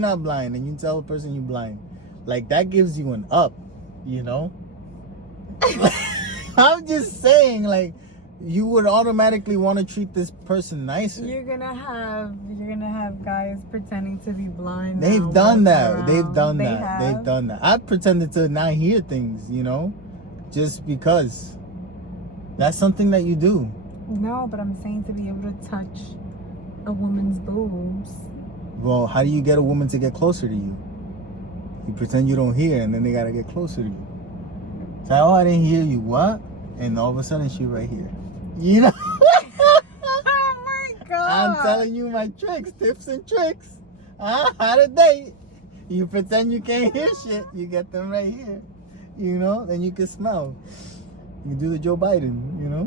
not blind and you tell a person you're blind, like that gives you an up, you know? I'm just saying, like, you would automatically want to treat this person nicer. You're gonna have guys pretending to be blind. They've done that. They've They've done that. I've pretended to not hear things, you know, just because. That's something that you do. No, but I'm saying to be able to touch a woman's boobs. Well, how do you get a woman to get closer to you? You pretend you don't hear, and then they gotta get closer to you. Say, oh, I didn't hear you. What? And all of a sudden, she's right here. You know? Oh my God! I'm telling you my tricks, tips and tricks. How to date. You pretend you can't hear shit. You get them right here. You know? Then you can smell. You do the Joe Biden, you know?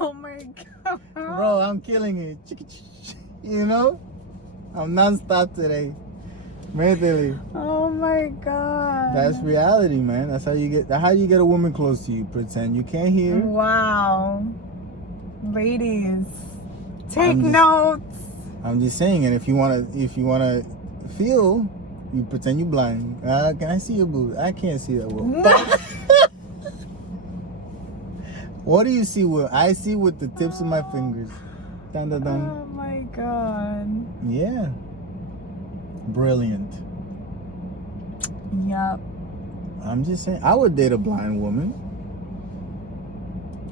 Oh my God! Bro, I'm killing it. You know? I'm non-stop today. Mentally. Oh my God! That's reality, man. That's how you get a woman close to you. Pretend you can't hear. Wow. Ladies, take notes. I'm just saying, and if you wanna feel, you pretend you're blind. Can I see your boobs? I can't see that well. What do you see with? I see with the tips of my fingers. Dun dun dun. Oh my God. Yeah. Brilliant. Yup. I'm just saying, I would date a blind woman.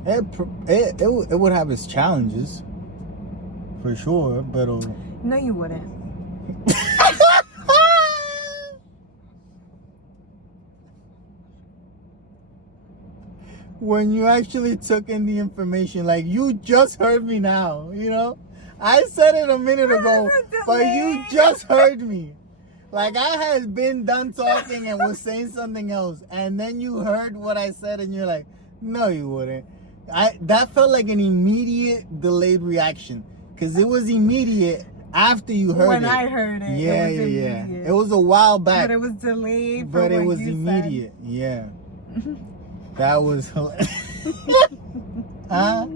It would have its challenges, for sure, but No, you wouldn't. when you actually took in the information, like you just heard me now, you know? I said it a minute ago, but you just heard me. Like I had been done talking and was saying something else, and then you heard what I said and you're like, no you wouldn't. That felt like an immediate delayed reaction, because it was immediate after you heard it. When I heard it, yeah, it was yeah. immediate. It was a while back. But it was delayed. But it was you immediate. Yeah. That was hilarious. Huh?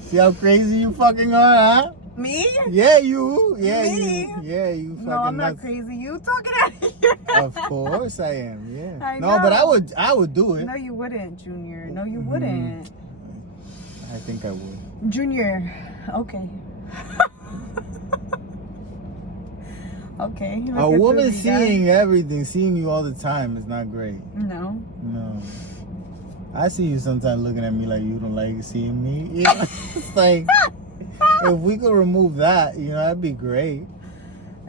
See how crazy you fucking are, huh? Me? Yeah, you. Yeah, Me? you. Yeah, you fucking No, I'm not nuts. crazy. You talking out of here. Of course I am. Yeah. I No, but know. I would do it. No, you wouldn't, Junior. No, you wouldn't. I think I would. Junior. Okay. Okay. A woman seeing everything, seeing you all the time is not great. No. No. I see you sometimes looking at me like you don't like seeing me. You know? It's like, if we could remove that, you know, that'd be great.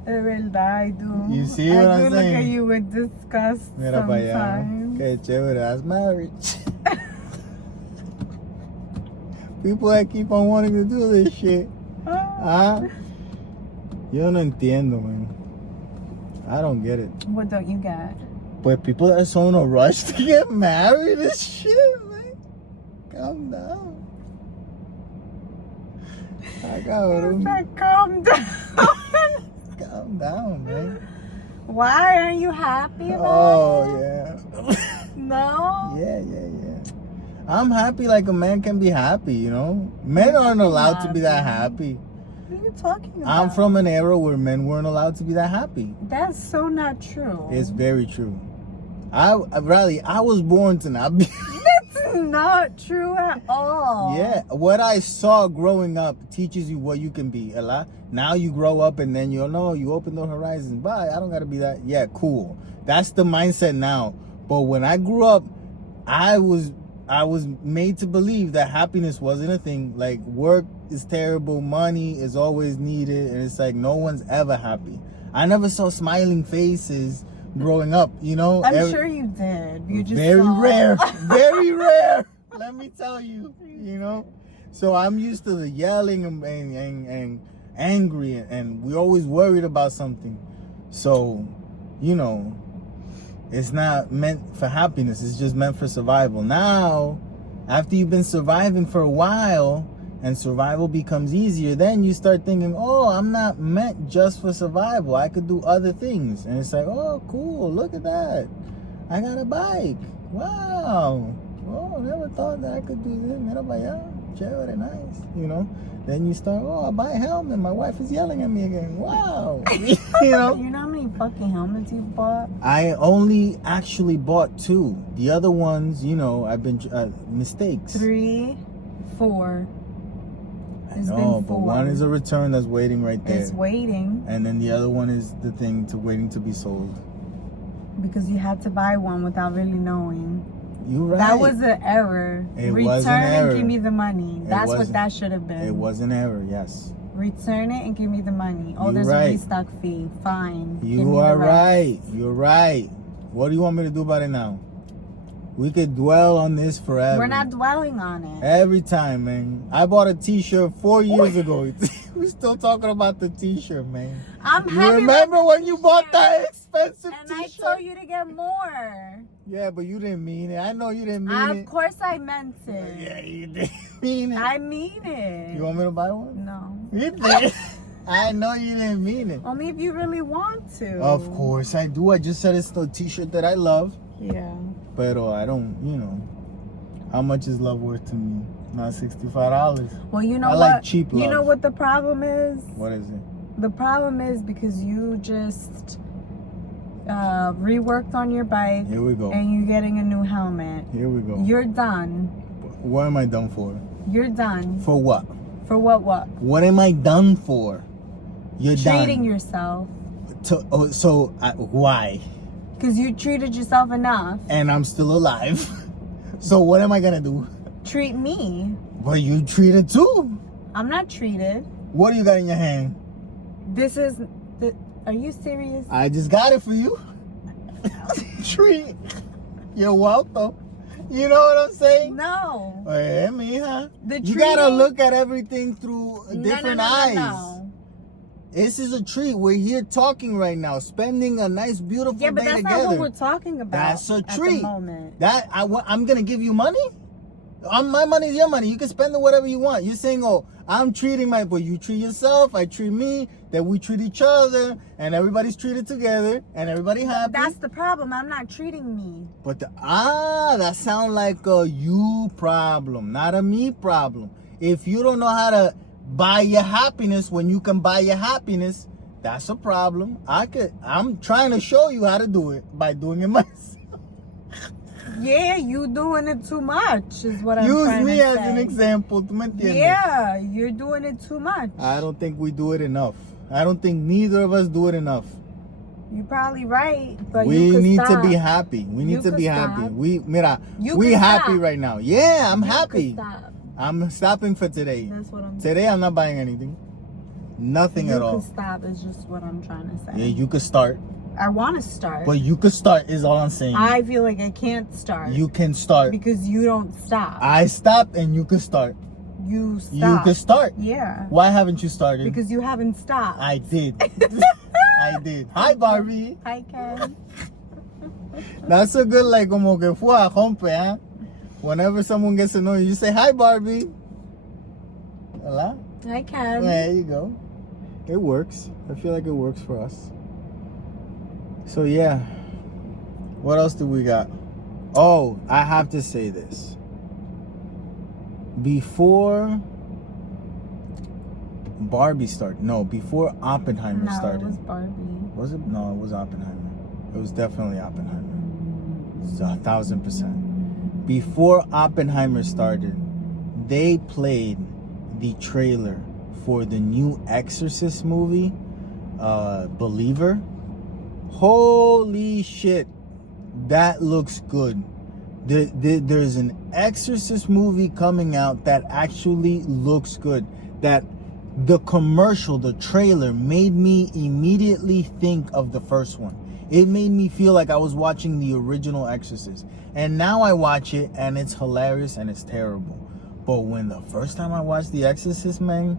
De verdad, I do. You see what I'm I do look saying? at you with disgust Mira para allá. sometimes. Qué chévere, that's marriage. People that keep on wanting to do this shit. Huh? Yo no entiendo, man. I don't get it. What don't you get? But people that are so in a rush to get married and shit, man. Calm down. I got Calm down. Calm down, man. Why? Are you happy about Oh, it? yeah. No? Yeah. I'm happy like a man can be happy, you know? Men aren't allowed to be that happy. What are you talking about? I'm from an era where men weren't allowed to be that happy. That's so not true. It's very true. I was born to not be. That's not true at all. Yeah, what I saw growing up teaches you what you can be. A lot. Now you grow up and then you open the horizons. Bye. I don't gotta be that. Yeah, cool. That's the mindset now. But when I grew up, I was made to believe that happiness wasn't a thing. Like work is terrible, money is always needed, and it's like no one's ever happy. I never saw smiling faces growing up, you know. I'm sure you did. You just very saw. rare, very rare. Let me tell you, you know. So I'm used to the yelling and angry, and we always worried about something. So, you know, It's not meant for happiness. It's just meant for survival. Now, after you've been surviving for a while and survival becomes easier, then you start thinking, oh, I'm not meant just for survival. I could do other things. And it's like, oh, cool. Look at that. I got a bike. Wow. Oh, never thought that I could do this. Mira para allá. Chévere, nice. You know? Then you start, oh, I buy a helmet. My wife is yelling at me again. Wow. You know? You know how many fucking helmets you bought? I only actually bought 2. The other ones, you know, I've been mistakes. 3, 4. It's No, been but 4. one is a return that's waiting right there. It's waiting And then the other one is the thing waiting to be sold. because you had to buy one without really knowing. You're right. That was an error. It Return was an error. and give me the money. That's what wasn't- that should have been. It was an error, yes. Return it and give me the money. Oh, You're there's right. a restock fee. Fine. Give me You the are rest. right. You're right. What do you want me to do about it now? We could dwell on this forever. We're not dwelling on it. Every time, man. I bought a t-shirt 4 years ago. We're still talking about the t-shirt, man. I'm You happy remember with when the you bought t-shirt. that expensive And I t-shirt? told you to get more. Yeah, but you didn't mean it. I know you didn't mean it. Of course I meant it. Yeah, you didn't mean it. I mean it. You want me to buy one? No. You did. I know you didn't mean it. Only if you really want to. Of course I do. I just said it's the t-shirt that I love. Yeah. Pero I don't, you know. How much is love worth to me? Not $65. Well, you know I what? like cheap You know love. what the problem is? What is it? The problem is because you just reworked on your bike Here we go. and you're getting a new helmet. Here we go. You're done. What am I done for? You're done. For what? For what? What am I done for? You're Treating done. yourself. Why? Because you treated yourself enough. And I'm still alive. So what am I gonna do? Treat me. But you treated too. I'm not treated. What do you got in your hand? This is... Are you serious? I just got it for you. Treat. You're welcome. You know what I'm saying? No. Hey, mija. The You gotta treating- look at everything through different eyes. No. This is a treat. We're here talking right now, spending a nice, beautiful Yeah, but day that's together. not what we're talking about. That's a At treat. the moment. I'm gonna give you money. My money is your money. You can spend it whatever you want. You're saying, oh, I'm treating but you treat yourself, I treat me, that we treat each other, and everybody's treated together, and everybody happy. That's the problem. I'm not treating me. But that sounds like a you problem, not a me problem. If you don't know how to buy your happiness when you can buy your happiness, that's a problem. I'm trying to show you how to do it by doing it myself. Yeah, you doing it too much is what I'm Use trying me to as say. an example. ¿Tú me entiendes? Yeah, you're doing it too much. I don't think we do it enough. I don't think neither of us do it enough. You're probably right, but We you could need stop. to be happy. We need You to could be happy. stop. You We could happy stop. right now. Yeah, I'm You happy. could stop. I'm stopping for today. That's what I'm saying. Today I'm not buying anything. Nothing at You all. could stop is just what I'm trying to say. Yeah, you could start. I want to start. But you could start is all I'm saying. I feel like I can't start. You can start. Because you don't stop. I stop and you could start. You stop. You could start. Yeah. Why haven't you started? Because you haven't stopped. I did. I did. Hi, Barbie. Hi, Ken. That's a good, like, como que fue a rompe, huh? Whenever someone gets to know you, you say, hi, Barbie. Hola. Hi, Ken. There you go. It works. I feel like it works for us. So, yeah. What else do we got? Oh, I have to say this. Before Barbie started, before Oppenheimer started. it was Barbie. Was it? No, it was Oppenheimer. It was definitely Oppenheimer. It's 1,000%. Before Oppenheimer started, they played the trailer for the new Exorcist movie, Believer. Holy shit, that looks good. There's an Exorcist movie coming out that actually looks good. That the commercial, the trailer made me immediately think of the first one. It made me feel like I was watching the original Exorcist. And now I watch it and it's hilarious and it's terrible. But when the first time I watched The Exorcist, man,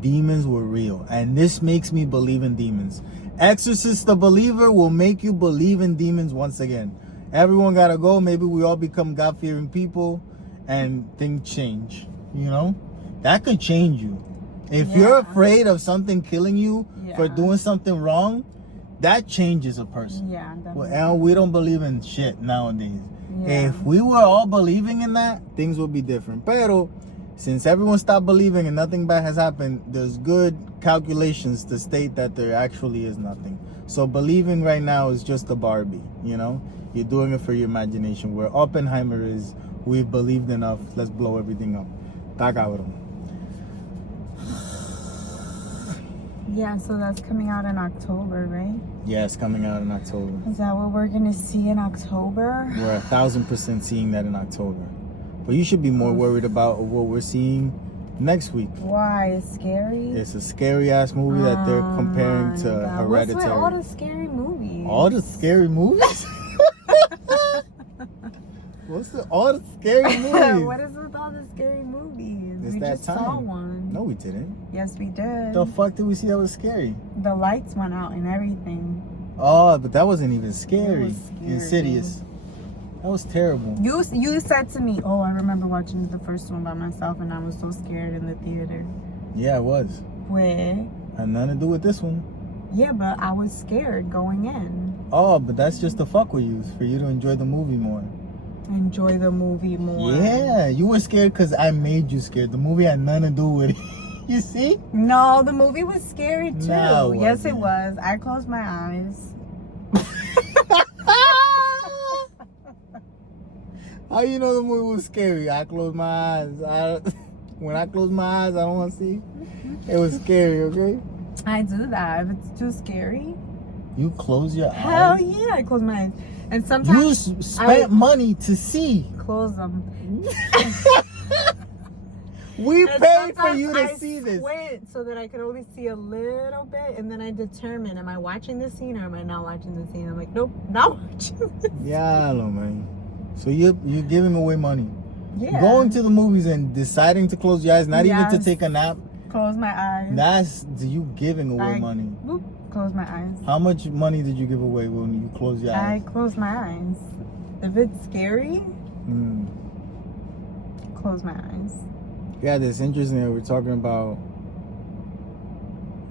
demons were real. And this makes me believe in demons. Exorcist the Believer will make you believe in demons once again. Everyone gotta go. Maybe we all become God-fearing people and things change. You know? That could change you. If you're afraid of something killing you for doing something wrong, that changes a person. Yeah, definitely. And we don't believe in shit nowadays. Yeah. If we were all believing in that, things would be different. Pero, since everyone stopped believing and nothing bad has happened, there's good calculations to state that there actually is nothing. So believing right now is just a Barbie, you know? You're doing it for your imagination. Where Oppenheimer is, we've believed enough, let's blow everything up. Ta cabrón. Yeah, so that's coming out in October, right? Yeah, it's coming out in October. Is that what we're gonna see in October? We're 1,000% seeing that in October. But you should be more worried about what we're seeing next week. Why? It's scary? It's a scary ass movie that they're comparing my to God. Hereditary. What's with all the scary movies? All the scary movies? What's all the scary movies? What is with all the scary movies? It's we that just time. saw one. No, we didn't. Yes, we did. The fuck did we see that was scary? The lights went out and everything. Oh, but that wasn't even scary. It was scary. Insidious. That was terrible. You said to me, oh, I remember watching the first one by myself and I was so scared in the theater. Yeah, it was. Where? Had nothing to do with this one. Yeah, but I was scared going in. Oh, but that's just to fuck with you, for you to enjoy the movie more. Enjoy the movie more. Yeah, you were scared because I made you scared. The movie had nothing to do with it. You see? No, the movie was scary too. No, it yes, it wasn't. was. I closed my eyes. How you know the movie was scary? I closed my eyes. When I close my eyes, I don't want to see. It was scary, okay? I do that. If it's too scary. You close your Hell eyes? yeah, I close my eyes. And You sometimes spent money to see. close them. We And paid for sometimes you to I see this. squint so that I could only see a little bit, and then I determine: am I watching the scene or am I not watching the scene? I'm like, nope, not watching this. Yeah, I know, man. So you're giving away money. Yeah. Going to the movies and deciding to close your eyes, not even to Yes. take a nap. Close my eyes. That's you giving away I- money. Boop, close my eyes. How much money did you give away when you close your I eyes? close my eyes. If it's scary, close my eyes. Yeah, that's interesting that we're talking about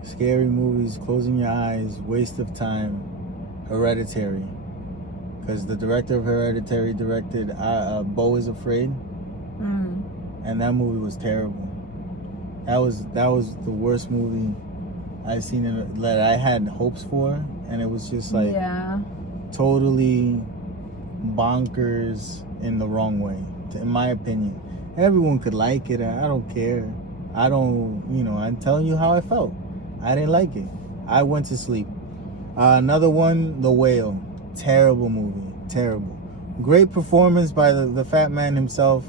scary movies, closing your eyes, waste of time, Hereditary. Because the director of Hereditary directed Beau is Afraid, and that movie was terrible. That was the worst movie I've seen that I had hopes for, and it was just like Yeah. totally bonkers in the wrong way, in my opinion. Everyone could like it. I don't care. I'm telling you how I felt. I didn't like it. I went to sleep. Another one, The Whale. Terrible movie. Terrible. Great performance by the fat man himself,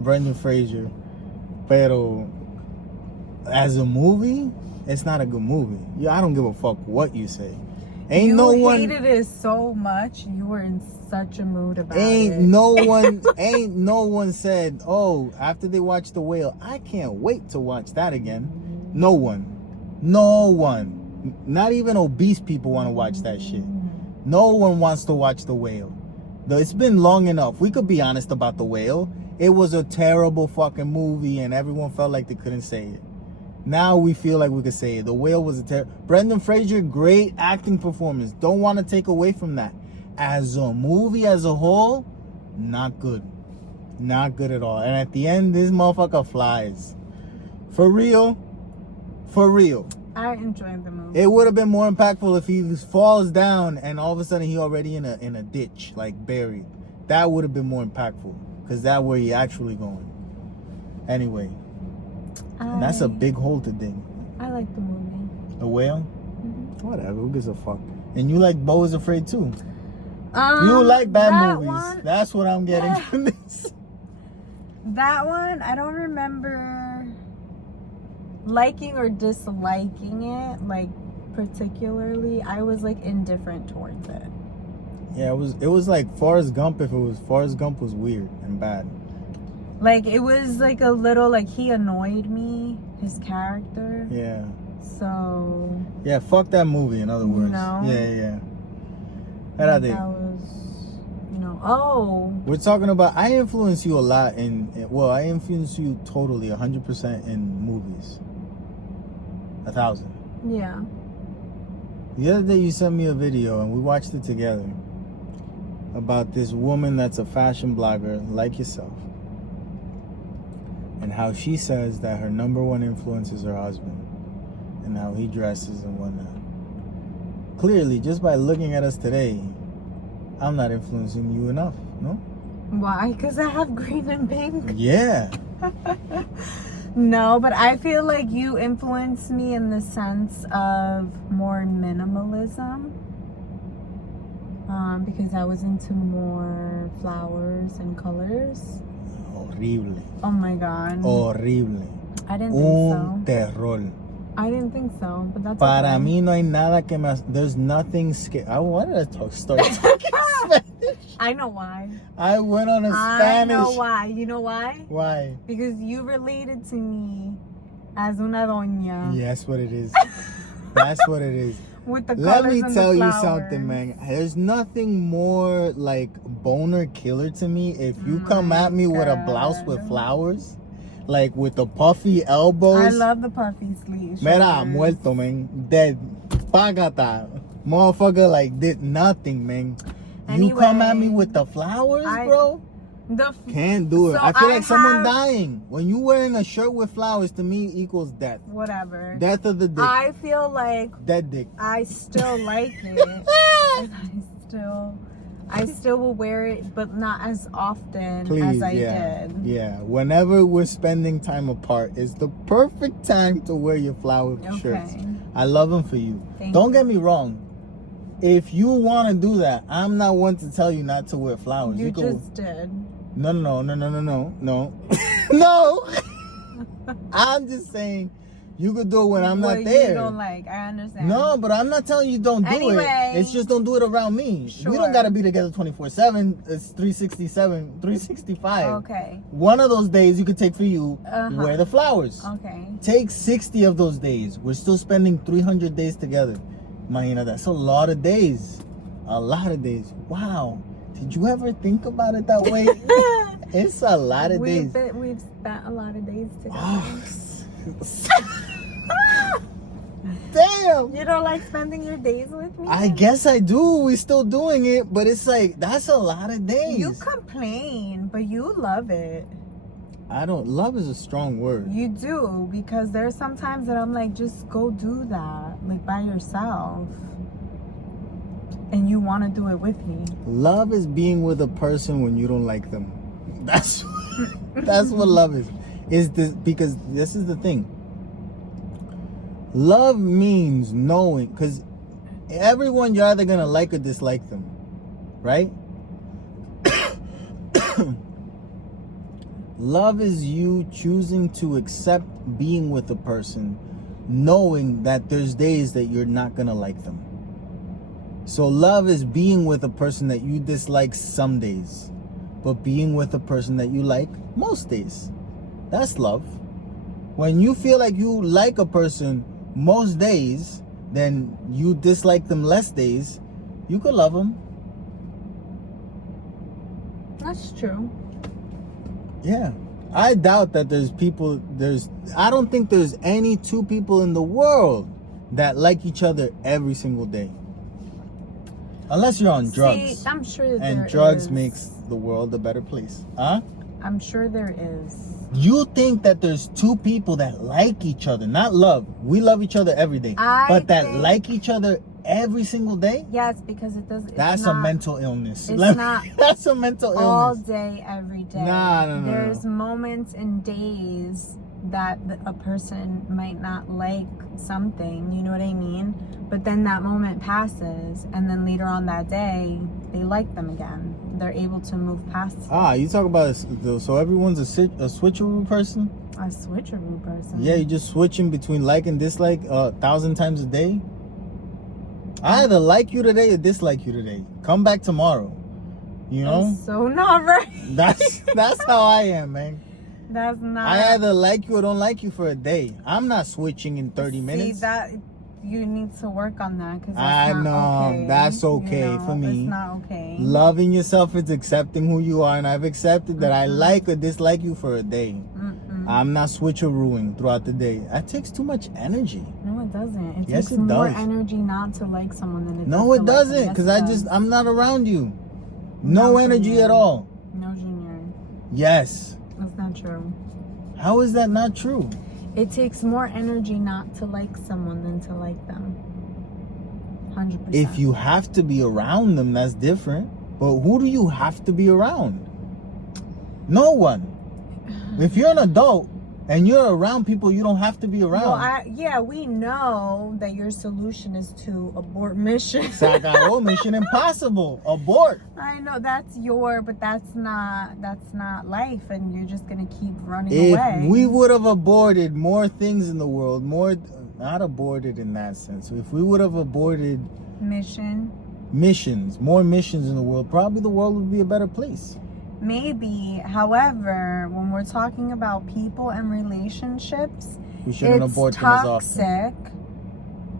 Brendan Fraser. Pero as a movie, it's not a good movie. I don't give a fuck what you say. Ain't no one hated it so much. You were in such a mood about Ain't it. no one said, oh, after they watched The Whale, I can't wait to watch that again. No one. Not even obese people want to watch that shit. No one wants to watch The Whale. It's been long enough. We could be honest about The Whale. It was a terrible fucking movie and everyone felt like they couldn't say it. Now we feel like we could say it. The Whale was Brendan Fraser, great acting performance. Don't want to take away from that. As a movie as a whole, not good. Not good at all. And at the end, this motherfucker flies. For real. I enjoyed the movie. It would have been more impactful if he falls down and all of a sudden he already in a ditch, like buried. That would have been more impactful. Because that's where he actually going. Anyway. And that's a big hole to dig. I like the movie. The Whale? Whatever, who gives a fuck? And you like Beau is Afraid too. You like bad that movies. one- That's what I'm getting from this. That one, I don't remember liking or disliking it, like particularly. I was like indifferent towards it. Yeah, it was like Forrest Gump if Forrest Gump was weird and bad. Like it was like a little like he annoyed me, his character. Yeah. So Yeah, fuck that movie, in other words. No. Yeah. that Espérate. was, oh, We're talking about, I influence you a lot I influence you totally 100% in movies. 1,000. yeah. The other day you sent me a video and we watched it together about this woman that's a fashion blogger like yourself, and how she says that her number one influence is her husband and how he dresses and whatnot. Clearly, just by looking at us today, I'm not influencing you enough, no? Why? Because I have green and pink. Yeah. No, but I feel like you influenced me in the sense of more minimalism. Because I was into more flowers and colors. Horrible. Oh my god. Horrible. I didn't think so. Un terror. I didn't think so, but that's Para okay. mí no hay nada que más. There's nothing scary. I wanted to start talking Spanish. I know why. I went on a Spanish. I know why. You know why? Why? Because you related to me as una doña. Yeah, that's what it is. That's what it is. With the Let colors me and tell the you flowers. something, man. There's nothing more like boner killer to me if you come at me with a blouse with flowers, like with the puffy elbows. I love the puffy sleeves. Mira, muerto, man. Dead. Pagata. Motherfucker, like, did nothing, man. You come at me with the flowers, bro? Can't do it. So I feel like someone have- dying. When you wearing a shirt with flowers, to me, equals death. Whatever. Death of the dick. I feel like Dead dick. I still like it. I still will wear it, but not as often as I did. Yeah. Whenever we're spending time apart, it's the perfect time to wear your flower shirts. I love them for you. Don't get me wrong. If you want to do that, I'm not one to tell you not to wear flowers. You just did. No. No. I'm just saying you could do it when I'm not there. You don't like. I understand. No, but I'm not telling you don't do it. It's just don't do it around me. Sure. We don't got to be together 24/7. It's 365. Okay. One of those days you could take for you, wear the flowers. Okay. Take 60 of those days. We're still spending 300 days together. Imagina, that's a lot of days. A lot of days. Wow. Did you ever think about it that way? It's a lot of days. We've spent a lot of days together. Oh. Damn. You don't like spending your days with me? I guess I do. We're still doing it, but it's like, that's a lot of days. You complain, but you love it. I don't. Love is a strong word. You do, because there's some times that I'm like, just go do that, like by yourself. And you want to do it with me. Love is being with a person when you don't like them. That's what love is. Is this, because this is the thing. Love means knowing, because everyone, you're either gonna like or dislike them, right? Love is you choosing to accept being with a person, knowing that there's days that you're not gonna like them. So love is being with a person that you dislike some days, but being with a person that you like most days. That's love. When you feel like you like a person most days, then you dislike them less days, you could love them. That's true. Yeah. I doubt that I don't think there's any two people in the world that like each other every single day. Unless you're on drugs. See, I'm sure that and drugs makes the world a better place. Huh? I'm sure there is. You think that there's two people that like each other, not love. We love each other every day. But that like each other every single day? Yes, because it does. That's a mental illness. It's not. That's a mental illness. All day, every day. No. There's moments and days that a person might not like something. You know what I mean? But then that moment passes, and then later on that day, they like them again. They're able to move past it. You talk about so everyone's a switcheroo person? A switcheroo person. Yeah, you just switching between like and dislike 1,000 times a day. I either like you today or dislike you today. Come back tomorrow. You know? That's so not right. That's how I am, man. That's not. I either like you or don't like you for a day. I'm not switching in 30 minutes. See, that you need to work on that because I know okay. that's okay for me. It's not okay. Loving yourself is accepting who you are, and I've accepted that I like or dislike you for a day. I'm not switcherooing throughout the day. That takes too much energy. No, it doesn't. Yes, takes it more does. energy not to like someone than it No, does it to like them. doesn't, because Yes, it I'm not around you. No, No energy Junior. at all. No, Junior. Yes. That's not true. How is that not true? It takes more energy not to like someone than to like them. 100%. If you have to be around them, that's different. But who do you have to be around? No one. If you're an adult and you're around people you don't have to be around. Well, we know that your solution is to abort mission. Saca, mission impossible. Abort. I know but that's not life, and you're just gonna keep running If away. we would have aborted more things in the world, not aborted in that sense. If we would have aborted missions, more missions in the world, probably the world would be a better place. Maybe, however, when we're talking about people and relationships, We shouldn't abort them as often.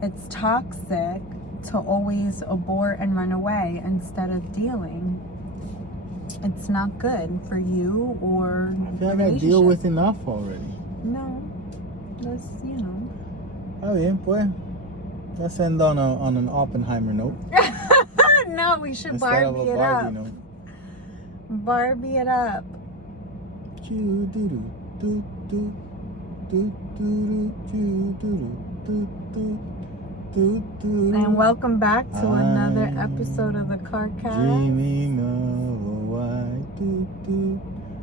It's toxic to always abort and run away instead of dealing. It's not good for you or I feel like I deal with enough already. No, that's Oh yeah, boy. Let's end on an Oppenheimer note. No, we should Instead of Barbie a it Barbie up. note. Barbie it up. And welcome back to another episode of the CarCast. Dreaming of a white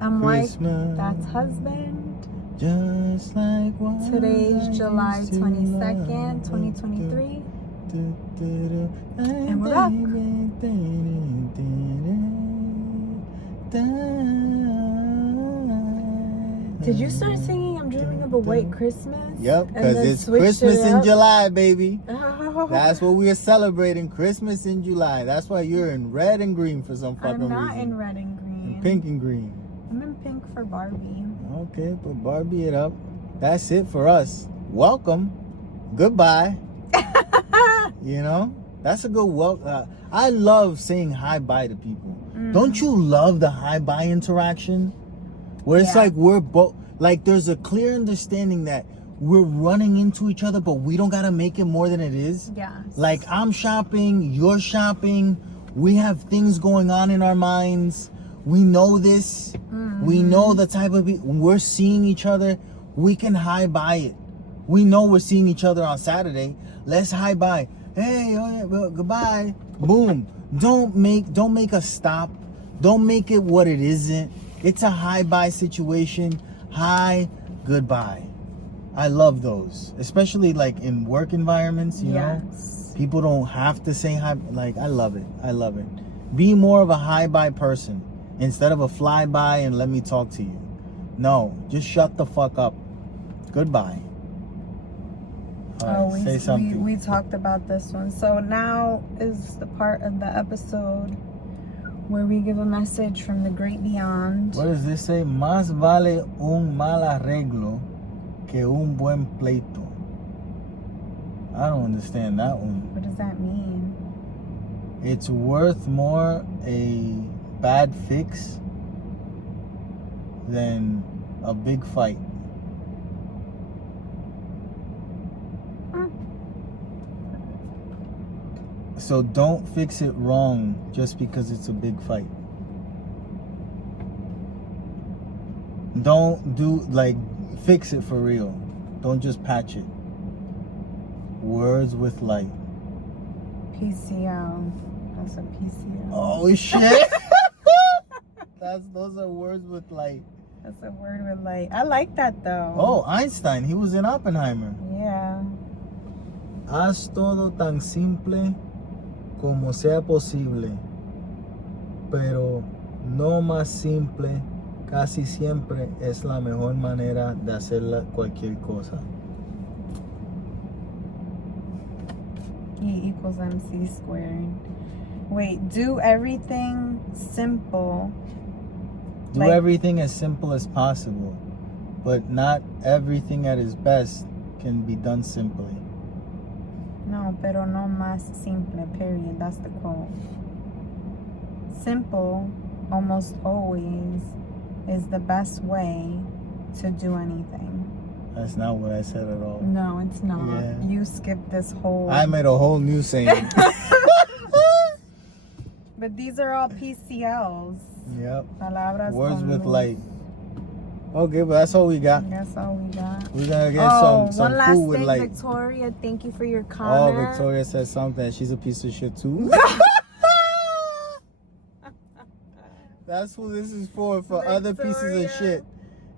I'm White, Christmas, that's husband. just like what Today's I July used to 22nd, love. 2023. And we're back. Did you start singing I'm Dreaming of a White Christmas? Yep, And because then it's switched Christmas it in up? July, baby. Oh. That's what we are celebrating, Christmas in July. That's why you're in red and green for some fucking reason. I'm not in red and green. In pink and green. I'm in pink for Barbie. Okay, but Barbie it up. That's it for us. Welcome. Goodbye. You know? That's a good welcome. I love saying hi-bye to people. Don't you love the hi-bye interaction? Where it's like we're both, like there's a clear understanding that we're running into each other, but we don't gotta make it more than it is. Yes. Like I'm shopping, you're shopping, we have things going on in our minds. We know this. We know the type of we're seeing each other. We can hi-bye it. We know we're seeing each other on Saturday. Let's hi-bye. Hey, oh yeah, well, goodbye. Boom. Don't make a stop. Don't make it what it isn't. It's a hi-bye situation. Hi, goodbye. I love those, especially like in work environments. You know, people don't have to say hi. Like I love it. I love it. Be more of a hi-bye person instead of a fly-by and let me talk to you. No, just shut the fuck up. Goodbye. All right, say something. We talked about this one. So now is the part of the episode where we give a message from the great beyond. What does this say? Más vale un mal arreglo que un buen pleito. I don't understand that one. What does that mean? It's worth more a bad fix than a big fight. So don't fix it wrong just because it's a big fight. Don't do, fix it for real. Don't just patch it. Words with light. PCL. That's a PCL. Oh shit. Those are words with light. That's a word with light. I like that though. Oh, Einstein, he was in Oppenheimer. Yeah. Haz todo tan simple como sea posible, pero no más simple casi siempre es la mejor manera de hacer cualquier cosa. E equals MC squared. Wait, do everything simple. Do everything as simple as possible. But not everything at its best can be done simply. No, pero no más simple, period. That's the quote. Simple, almost always, is the best way to do anything. That's not what I said at all. No, it's not. Yeah. You skipped this whole... I made a whole new saying. But these are all PCLs. Yep. Palabras Words con with luz. light. Okay, but that's all we got. That's all we got. We're gonna get some one last food with thing, light. Victoria, thank you for your Oh, comment. Victoria said something. She's a piece of shit too. That's who this is for other pieces of Victoria. shit.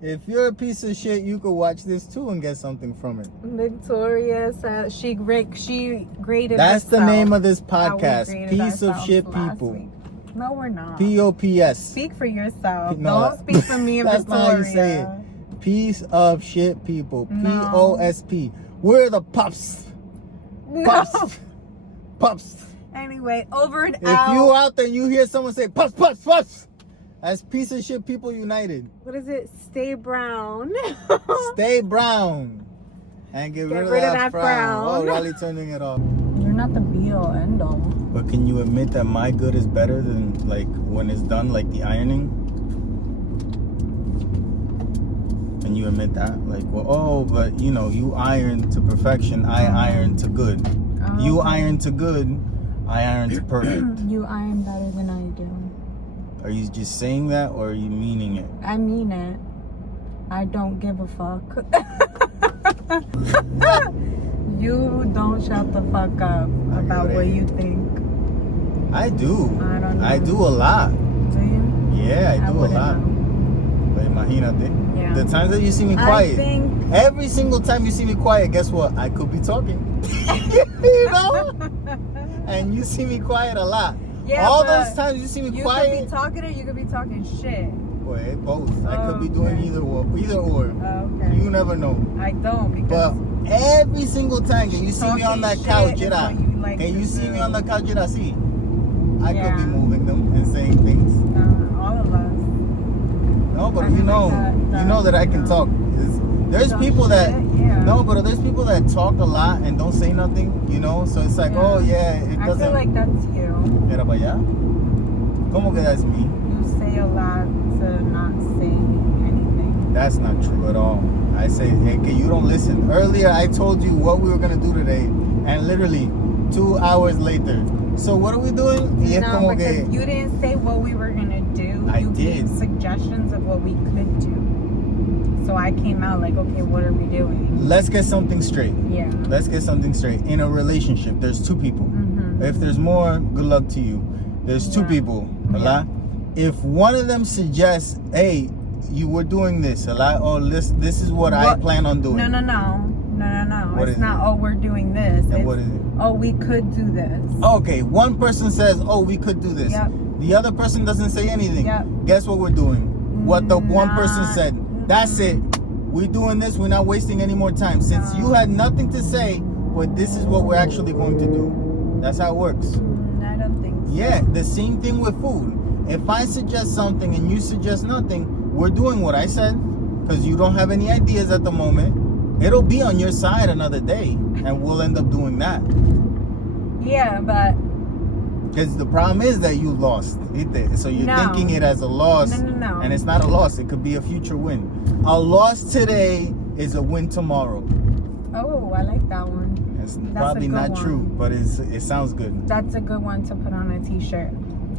If you're a piece of shit, you could watch this too and get something from it. Victoria said she graded That's the herself name of this how we podcast. graded Piece of ourselves shit last people. week. No, we're not. P-O-P-S. Speak for yourself. No, Don't speak for me and that's Victoria. not how you say it. Piece of shit people. No. P-O-S-P. We're the pups. No. Pups. Pups. Anyway, over and If out. you out there and you hear someone say pups, pups, pups, that's piece of shit people united. What is it? Stay brown. Stay brown. And get rid of that frown. Oh, Riley turning it off. You're not the be all end all. But can you admit that my good is better than like when it's done, like the ironing? Can you admit that? Like, well, oh, but you know, you iron to perfection, I iron to good. Oh, You okay. iron to good, I iron to perfect. You iron better than I do. Are you just saying that or are you meaning it? I mean it. I don't give a fuck. You don't shut the fuck up about what you think. I do. I don't know. I do a lot. Do you? Yeah, I do a wouldn't lot. know. But imagínate. Yeah. The times that you see me I quiet. think Every single time you see me quiet, guess what? I could be talking. You know? And you see me quiet a lot. Yeah, All but those times you see me you quiet. could be talking or you could be talking shit. Boy, both. I could be doing Okay. either or. Okay. You never know. I don't But because every single time can you see me on that talking couch, shit is Jira? what you like Can to you see do. me on the couch, Jira? See? I Yeah. could be moving them and saying things. all of us. No, but I mean, you know, like you know that I can talk. There's Talk people that shit, yeah. no, but there's people that talk a lot and don't say nothing. You know, so it's like, Yeah. oh yeah, it I doesn't. feel like that's you. Mira para allá. ¿Cómo que that's me? You say a lot to not say anything. That's not true at all. I say, hey, que you don't listen. Earlier, I told you what we were gonna do today, and literally 2 hours later. So what are we doing? Y es No, como because que you didn't say what we were gonna do. I You did. gave suggestions of what we could do. So I came out like, okay, what are we doing? let's get something straight. Yeah. Let's get something straight. In a relationship, there's two people. Mm-hmm. If there's more, good luck to you. There's two Yeah. people, ¿verdad? If one of them suggests, hey, you were doing this, ¿verdad? Or this is what I What- plan on doing. No. What It's is not, it? oh, we're doing this. And It's, what is it? oh, we could do this. Okay, one person says, oh, we could do this. Yep. The other person doesn't say anything. Yep. Guess what we're doing? What the one person Not- said. That's it. We're doing this. We're not wasting any more time. Since No. you had nothing to say, but this is what we're actually going to do. That's how it works. I don't think so. Yeah, the same thing with food. If I suggest something and you suggest nothing, we're doing what I said because you don't have any ideas at the moment. It'll be on your side another day, and we'll end up doing that. Yeah, but Because the problem is that you lost. ¿Viste? So you're No. thinking it as a loss. No. And it's not a loss. It could be a future win. A loss today is a win tomorrow. oh, I like that one. It's a probably good not one. true, but it sounds good. That's a good one to put on a t-shirt.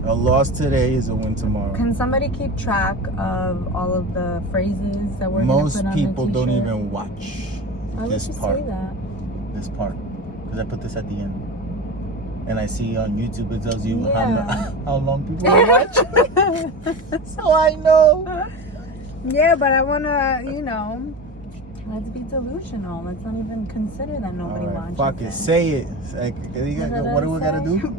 A loss today is a win tomorrow. Can somebody keep track of all of the phrases that we're Most gonna put on people the don't t-shirt? even watch Why would this you part. say that? This part. Because I put this at the end. And I see on YouTube it tells you Yeah. how long people are watching. So I know. Yeah, but I wanna, let's be delusional. Let's not even consider that nobody All right, watches fuck it. Say it. Like, what do we gotta do?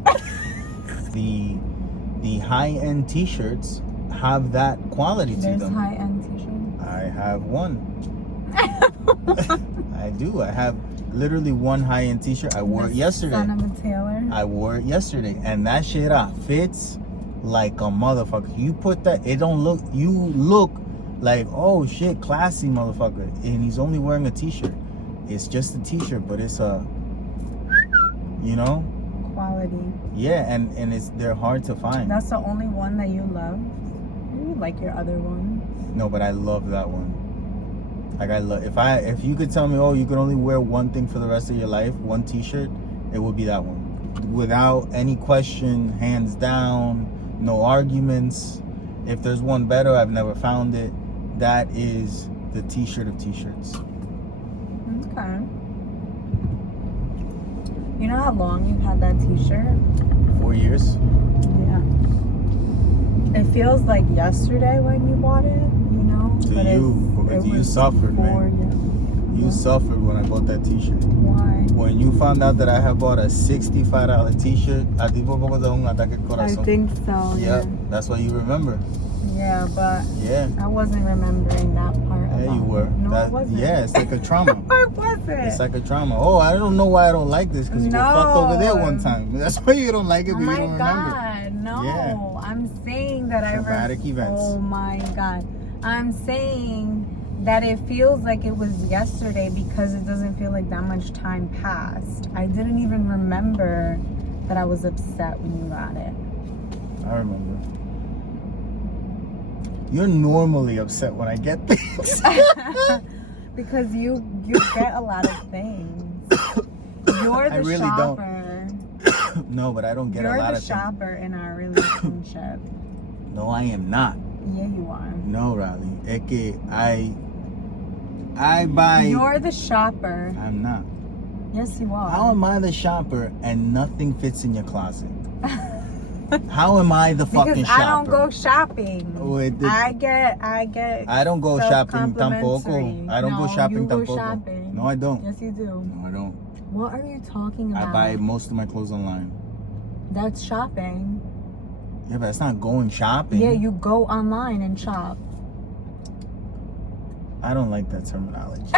The high-end t-shirts have that quality to There's them. high-end t-shirts. I have one. I do. I have literally one high-end t-shirt. I wore it yesterday. Son of a tailor. I wore it yesterday, and that shit fits like a motherfucker. You put that, it don't look. You look Like, oh shit, classy motherfucker. And he's only wearing a t-shirt. It's just a t-shirt, but it's a, you know? Quality. Yeah, and they're hard to find. That's the only one that you love? You like your other one? No, but I love that one. Like, if you could tell me, oh, you could only wear one thing for the rest of your life, one t-shirt, it would be that one. Without any question, hands down, no arguments. If there's one better, I've never found it. That is the t-shirt of t-shirts. Okay. You know how long you've had that t-shirt? 4 years. Yeah. It feels like yesterday when you bought it, you know? To But you, it because you was suffered, 4 man. years. You suffered when I bought that t-shirt. Why? When you found out that I had bought a $65 t-shirt, a ti por poco te da un ataque al I corazón. think so, Yeah, that's what you remember. Yeah, but Yeah. I wasn't remembering that part. Yeah, about you were. it. No, I That, wasn't. yeah, it's like a trauma. I wasn't. It's like a trauma. Oh, I don't know why I don't like this, because you got fucked over there one time. That's why you don't like it, Oh but you my don't remember. God, no. Yeah. I'm saying that Traumatic events. Oh my God. I'm saying that it feels like it was yesterday because it doesn't feel like that much time passed. I didn't even remember that I was upset when you got it. I remember. You're normally upset when I get things. Because you get a lot of things. You're the I really shopper. No, but I don't get a lot You're the of shopper in our relationship. things. No, I am not. Yeah, you are. No, Riley. Es que I buy. You're the shopper. I'm not. Yes, you are. How am I the shopper and nothing fits in your closet? How am I the fucking Because shopper? I don't go shopping. Wait, I get. I don't go shopping tampoco. self-complimentary. I don't go No, shopping you go tampoco. shopping. No, I don't. Yes, you do. No, I don't. What are you talking about? I buy most of my clothes online. That's shopping. Yeah, but it's not going shopping. Yeah, you go online and shop. I don't like that terminology.